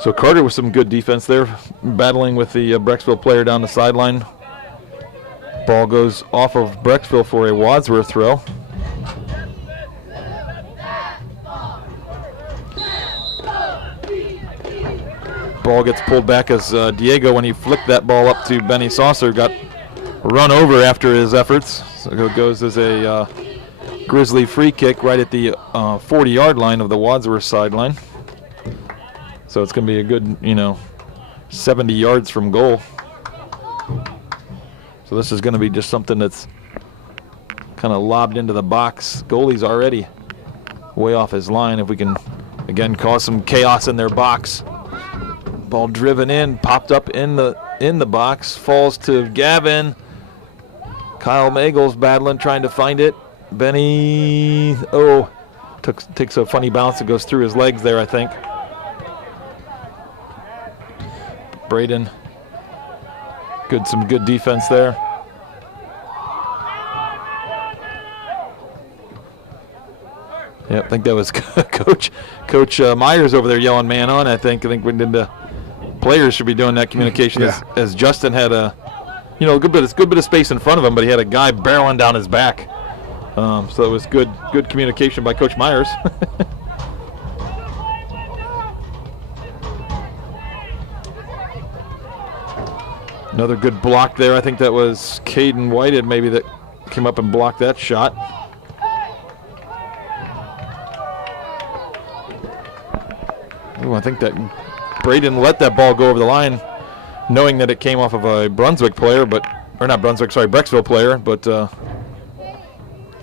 So Carter with some good defense there, battling with the Brecksville player down the sideline. Ball goes off of Brecksville for a Wadsworth throw. Ball gets pulled back as Diego, when he flicked that ball up to Benny Saucer, got run over after his efforts. So it goes as a Grizzly free kick right at the 40-yard line of the Wadsworth sideline. So it's going to be a good, 70 yards from goal. So this is going to be just something that's kind of lobbed into the box. Goalie's already way off his line. If we can, again, cause some chaos in their box. Ball driven in, popped up in the box, falls to Gavin. Kyle Magle's battling, trying to find it. Benny, takes a funny bounce. It goes through his legs there, I think. Braden, some good defense there. Yeah, I think that was Coach Myers over there yelling "man on." I think we did. The players should be doing that communication as Justin had a, a good bit of space in front of him, but he had a guy barreling down his back. So it was good communication by Coach Myers. Another good block there. I think that was Caden Whitehead maybe that came up and blocked that shot. Ooh, I think that Braden let that ball go over the line, knowing that it came off of a Brecksville player, but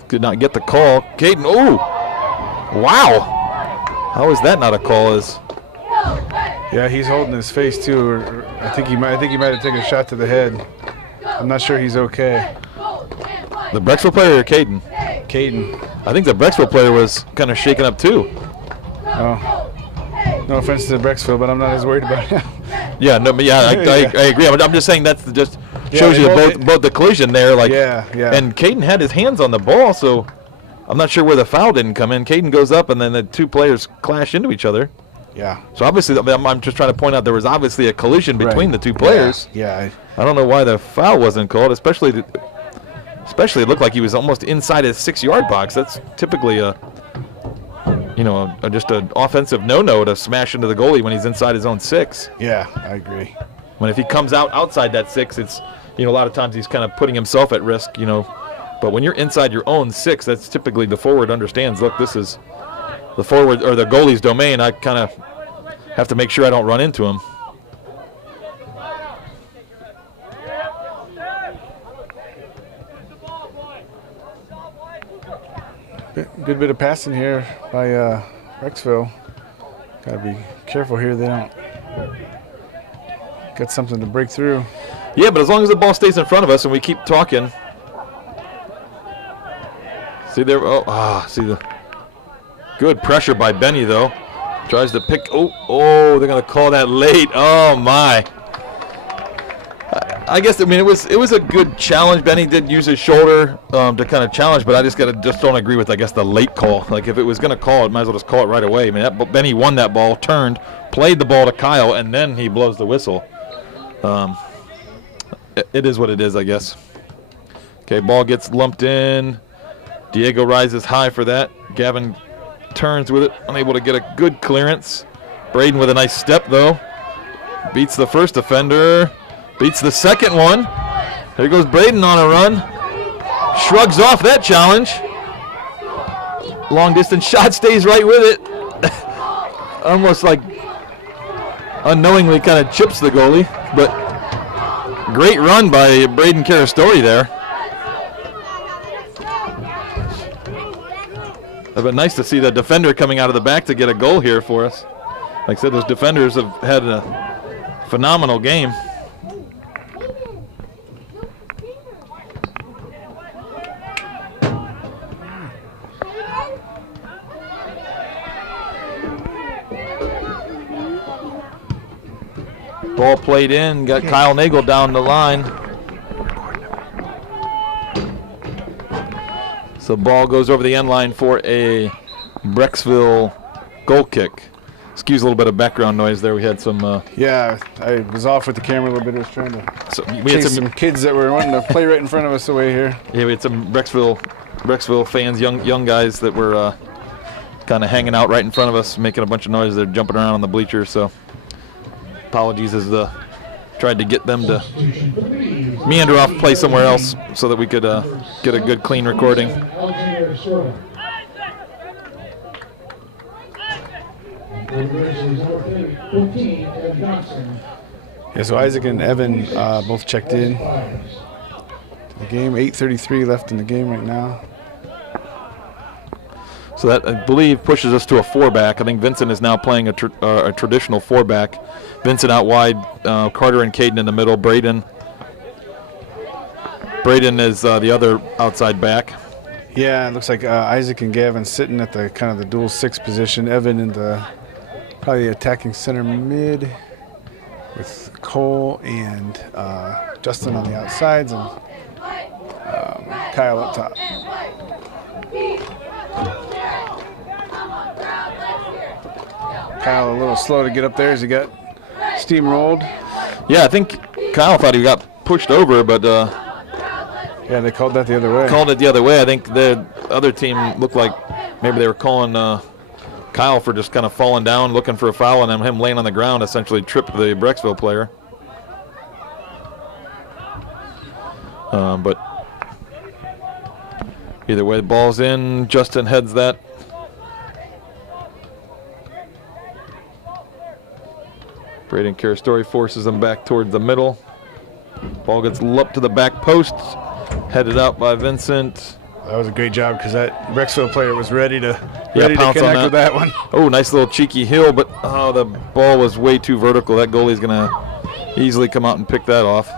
did not get the call. Caden, wow. How is that not a call? Yeah, he's holding his face too. I think he might have taken a shot to the head. I'm not sure he's okay. The Brecksville player or Caden? Caden. I think the Brecksville player was kind of shaken up too. Oh, no offense to Brecksville, but I'm not as worried about him. Yeah, I agree. I'm just saying that's just shows you both the collision there. Like, yeah. And Caden had his hands on the ball, so I'm not sure where the foul didn't come in. Caden goes up, and then the two players clash into each other. Yeah. So obviously, I'm just trying to point out there was obviously a collision between the two players. Yeah. I don't know why the foul wasn't called, especially it looked like he was almost inside his 6-yard box. That's typically just an offensive no-no to smash into the goalie when he's inside his own 6. Yeah, I agree. When if he comes outside that 6, it's a lot of times he's kind of putting himself at risk, But when you're inside your own 6, that's typically the forward understands. Look, this is the forward or the goalie's domain. I kind of have to make sure I don't run into him. Good bit of passing here by Brecksville. Got to be careful here. They don't get something to break through. Yeah, but as long as the ball stays in front of us and we keep talking. See there? See the good pressure by Benny though. Tries to pick. They're gonna call that late. Oh my. I guess it was a good challenge. Benny did use his shoulder to kind of challenge, but I just don't agree with the late call. Like if it was gonna call it, might as well just call it right away. I mean, Benny won that ball, turned, played the ball to Kyle, and then he blows the whistle. It is what it is, I guess. Okay, ball gets lumped in. Diego rises high for that. Gavin turns with it, unable to get a good clearance. Braden with a nice step though. Beats the first defender. Beats the second one. There goes Braden on a run. Shrugs off that challenge. Long distance shot, stays right with it. Almost like unknowingly kind of chips the goalie. But great run by Braden Carastori there. But nice to see the defender coming out of the back to get a goal here for us. Like I said, those defenders have had a phenomenal game. Ball played in, got Kyle Nagel down the line. So ball goes over the end line for a Brecksville goal kick. Excuse a little bit of background noise there. We had some. Yeah, I was off with the camera a little bit. I was trying to We had chase some kids that were wanting to play right in front of us away here. Yeah, we had some Brecksville fans, young guys that were kind of hanging out right in front of us, making a bunch of noise. They're jumping around on the bleachers. So apologies as tried to get them to meander off, play somewhere else, so that we could get a good, clean recording. Yeah, so Isaac and Evan both checked in to the game. 8:33 left in the game right now. So that, I believe, pushes us to a 4-back. I think Vincent is now playing a traditional 4-back. Vincent out wide, Carter and Caden in the middle. Braden is the other outside back. Yeah, it looks like Isaac and Gavin sitting at the kind of the dual 6 position. Evan in the probably attacking center mid with Cole and Justin on the outsides and Kyle up top. Kyle a little slow to get up there as he got steamrolled. Yeah, I think Kyle thought he got pushed over, but yeah, they called that the other way. Called it the other way. I think the other team looked like maybe they were calling Kyle for just kind of falling down, looking for a foul, and then him laying on the ground essentially tripped the Brecksville player. But either way, the ball's in. Justin heads that. Braden Carastori forces them back towards the middle. Ball gets looped to the back post. Headed out by Vincent. That was a great job because that Brecksville player was ready to pounce connect on with that one. Oh, nice little cheeky heel, but the ball was way too vertical. That goalie's going to easily come out and pick that off.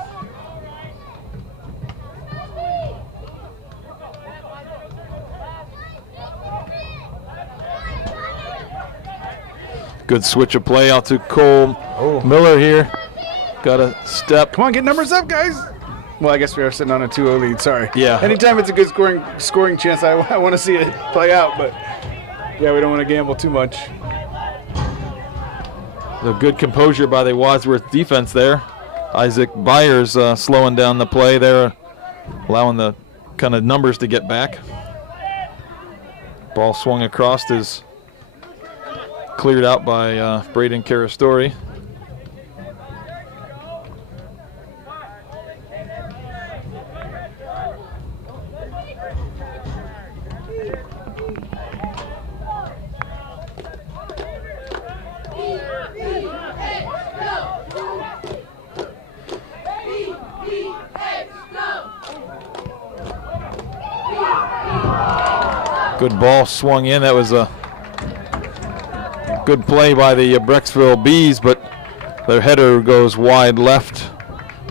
Good switch of play out to Cole Miller here. Got a step. Come on, get numbers up, guys. Well, I guess we are sitting on a 2-0 lead. Sorry. Yeah. Anytime it's a good scoring chance, I want to see it play out. But yeah, we don't want to gamble too much. The good composure by the Wadsworth defense there. Isaac Byers slowing down the play there, allowing the kind of numbers to get back. Ball swung across, is cleared out by Braden Carastori. Good ball swung in. That was a good play by the Brecksville Bees, but their header goes wide left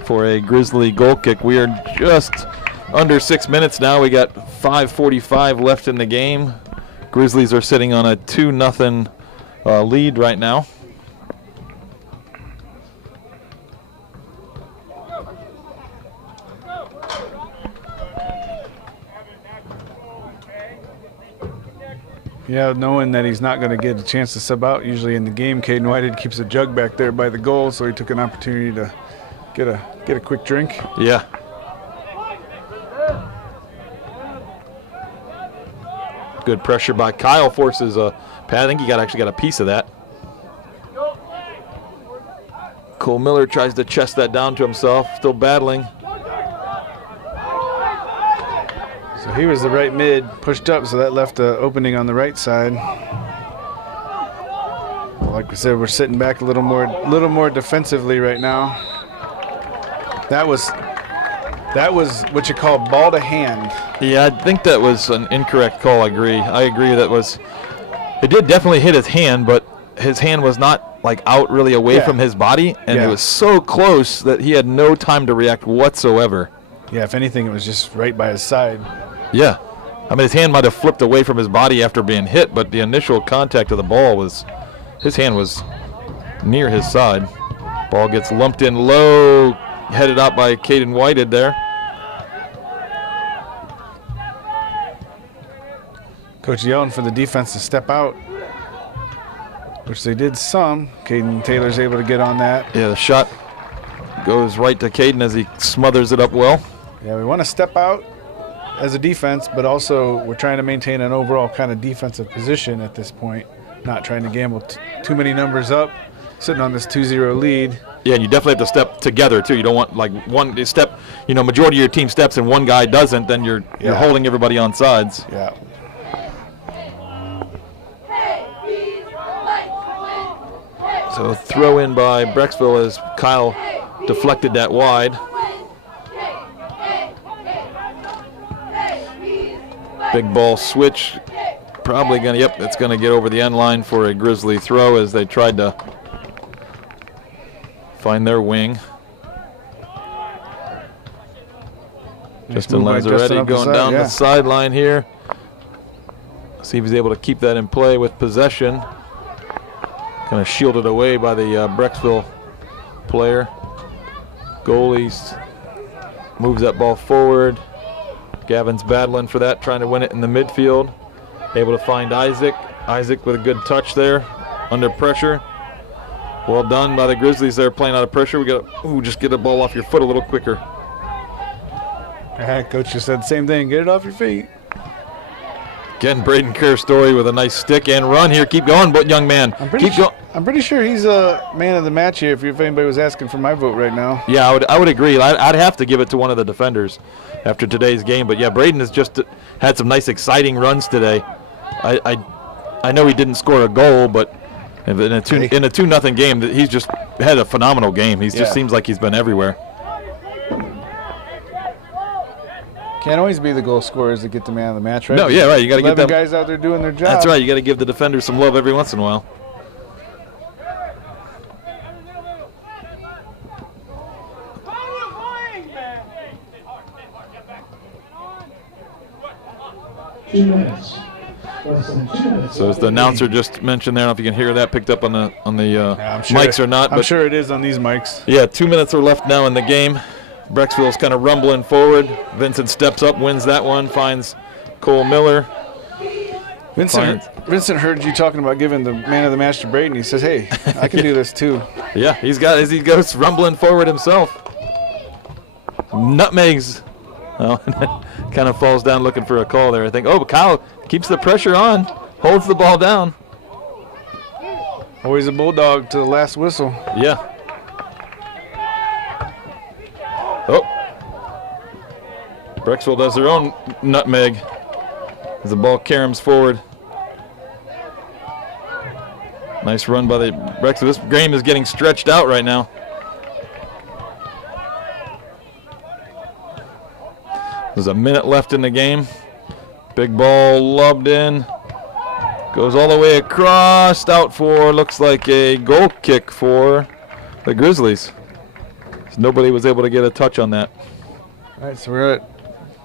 for a Grizzly goal kick. We are just under 6 minutes now. We got 5:45 left in the game. Grizzlies are sitting on a 2-0 lead right now. Yeah, knowing that he's not going to get a chance to sub out usually in the game, Caden Whitehead keeps a jug back there by the goal, so he took an opportunity to get a quick drink. Yeah. Good pressure by Kyle, forces a pad. I think he actually got a piece of that. Cole Miller tries to chest that down to himself, still battling. So he was the right mid, pushed up, so that left an opening on the right side. Like we said, we're sitting back a little more defensively right now. That was what you call ball to hand. Yeah, I think that was an incorrect call. I agree that was, it did definitely hit his hand, but his hand was not like out really away from his body, and it was so close that he had no time to react whatsoever. Yeah, if anything, it was just right by his side. Yeah. I mean, his hand might have flipped away from his body after being hit, but the initial contact of the ball was, his hand was near his side. Ball gets lumped in low, headed out by Caden Whitehead there. Coach yelling for the defense to step out, which they did some. Caden Taylor's able to get on that. Yeah, the shot goes right to Caden as he smothers it up well. Yeah, we want to step out as a defense, but also we're trying to maintain an overall kind of defensive position at this point, not trying to gamble too many numbers up, sitting on this 2-0 lead. Yeah, and you definitely have to step together, too. You don't want, like, one step, majority of your team steps and one guy doesn't, then you're holding everybody on sides. Yeah. So throw in by Brecksville as Kyle deflected that wide. Big ball switch, probably gonna, it's gonna get over the end line for a Grizzly throw as they tried to find their wing. Justin Lazzaretti going down the sideline here. See if he's able to keep that in play with possession. Kind of shielded away by the Brecksville player. Goalies moves that ball forward. Gavin's battling for that, trying to win it in the midfield. Able to find Isaac. Isaac with a good touch there, under pressure. Well done by the Grizzlies there, playing out of pressure. We got to just get the ball off your foot a little quicker. Coach just said the same thing. Get it off your feet. Again, Braden Carastori with a nice stick and run here. Keep going, young man. Keep going. I'm pretty sure he's a man of the match here. If anybody was asking for my vote right now. Yeah, I would agree. I'd have to give it to one of the defenders after today's game. But yeah, Braden has just had some nice, exciting runs today. I know he didn't score a goal, but in a 2-0 game, he's just had a phenomenal game. He just seems like he's been everywhere. Can't always be the goal scorers that get the man of the match, right? No, yeah, right. You got to get them guys out there doing their job. That's right. You got to give the defenders some love every once in a while. So as the announcer just mentioned there, I don't know if you can hear that picked up on the mics or not. I'm sure it is on these mics. Yeah, 2 minutes are left now in the game. Brecksville's kind of rumbling forward. Vincent steps up, wins that one, finds Cole Miller. Vincent heard you talking about giving the man of the match to Braden. He says, "Hey, I can do this too." Yeah, he goes rumbling forward himself. Nutmegs. Oh, kind of falls down looking for a call there. I think. Oh, but Kyle keeps the pressure on, holds the ball down. Always a bulldog to the last whistle. Yeah. Oh. Brecksville does their own nutmeg as the ball caroms forward. Nice run by the Brecksville. This game is getting stretched out right now. There's a minute left in the game. Big ball lobbed in. Goes all the way across, out for, looks like a goal kick for the Grizzlies. So nobody was able to get a touch on that. All right, so we're at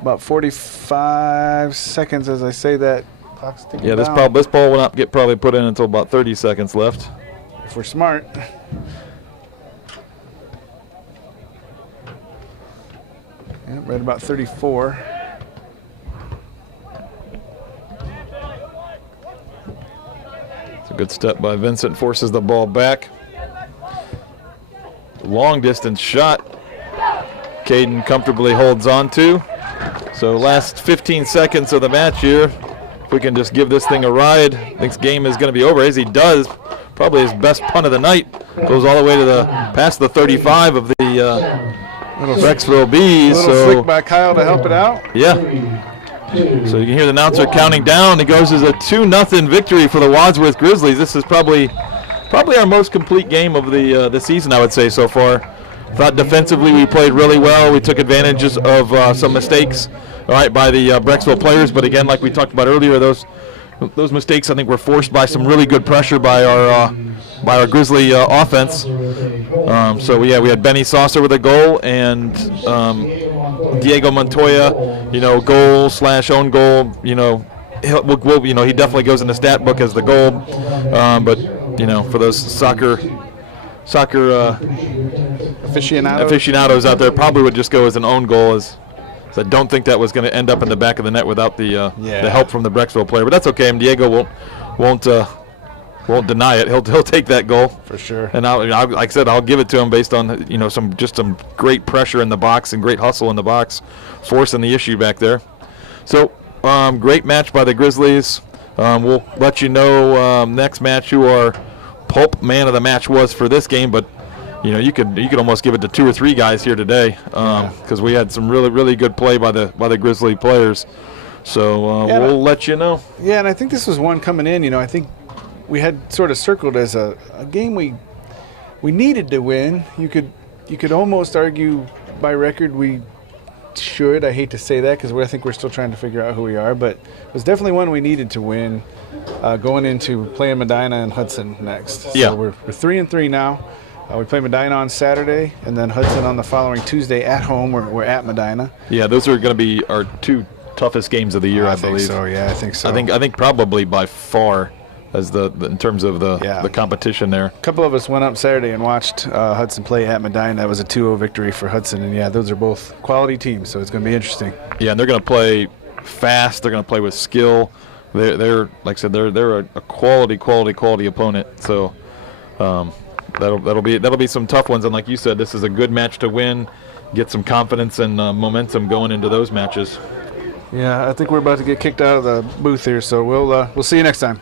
about 45 seconds as I say that. Clock's ticking Yeah, this down. ball will not get probably put in until about 30 seconds left. If we're smart. Yeah, right about 34. It's a good step by Vincent, forces the ball back. Long distance shot. Caden comfortably holds on to. So last 15 seconds of the match here. If we can just give this thing a ride, I think this game is going to be over. As he does, probably his best punt of the night. Goes all the way to the past the 35 of the Brecksville Bees. Little flick by Kyle to help it out. Yeah. So you can hear the announcer counting down. It goes as a 2-0 victory for the Wadsworth Grizzlies. This is probably our most complete game of the season, I would say, so far. Thought defensively we played really well. We took advantages of some mistakes, all right, by the Brecksville players. But again, like we talked about earlier, those mistakes I think were forced by some really good pressure by our Grizzly offense. So we had Benny Saucer with a goal and Diego Montoya, goal/own goal. He definitely goes in the stat book as the goal. But for those soccer aficionados out there, probably would just go as an own goal. So I don't think that was going to end up in the back of the net without the help from the Brecksville player. But that's okay. And Diego won't deny it. He'll take that goal for sure. And like I said, I'll give it to him based on some great pressure in the box and great hustle in the box, forcing the issue back there. So great match by the Grizzlies. We'll let you know next match who our Pulp man of the match was for this game, but you could almost give it to 2 or 3 guys here today because we had some really, really good play by the Grizzly players. So we'll let you know. Yeah, and I think this was one coming in. I think we had sort of circled as a game we needed to win. You could almost argue by record we should. I hate to say that because I think we're still trying to figure out who we are, but it was definitely one we needed to win going into playing Medina and Hudson next. Yeah. So we're 3-3 now. We play Medina on Saturday, and then Hudson on the following Tuesday at home. We're at Medina. Yeah, those are going to be our 2 toughest games of the year, I believe. So yeah, I think so. I think probably by far as in terms of the competition there. A couple of us went up Saturday and watched Hudson play at Medina. That was a 2-0 victory for Hudson, and those are both quality teams, so it's going to be interesting. Yeah, and they're going to play fast. They're going to play with skill. They're like I said, they're a quality opponent. So that'll be some tough ones. And like you said, this is a good match to win. Get some confidence and momentum going into those matches. Yeah, I think we're about to get kicked out of the booth here, so we'll see you next time.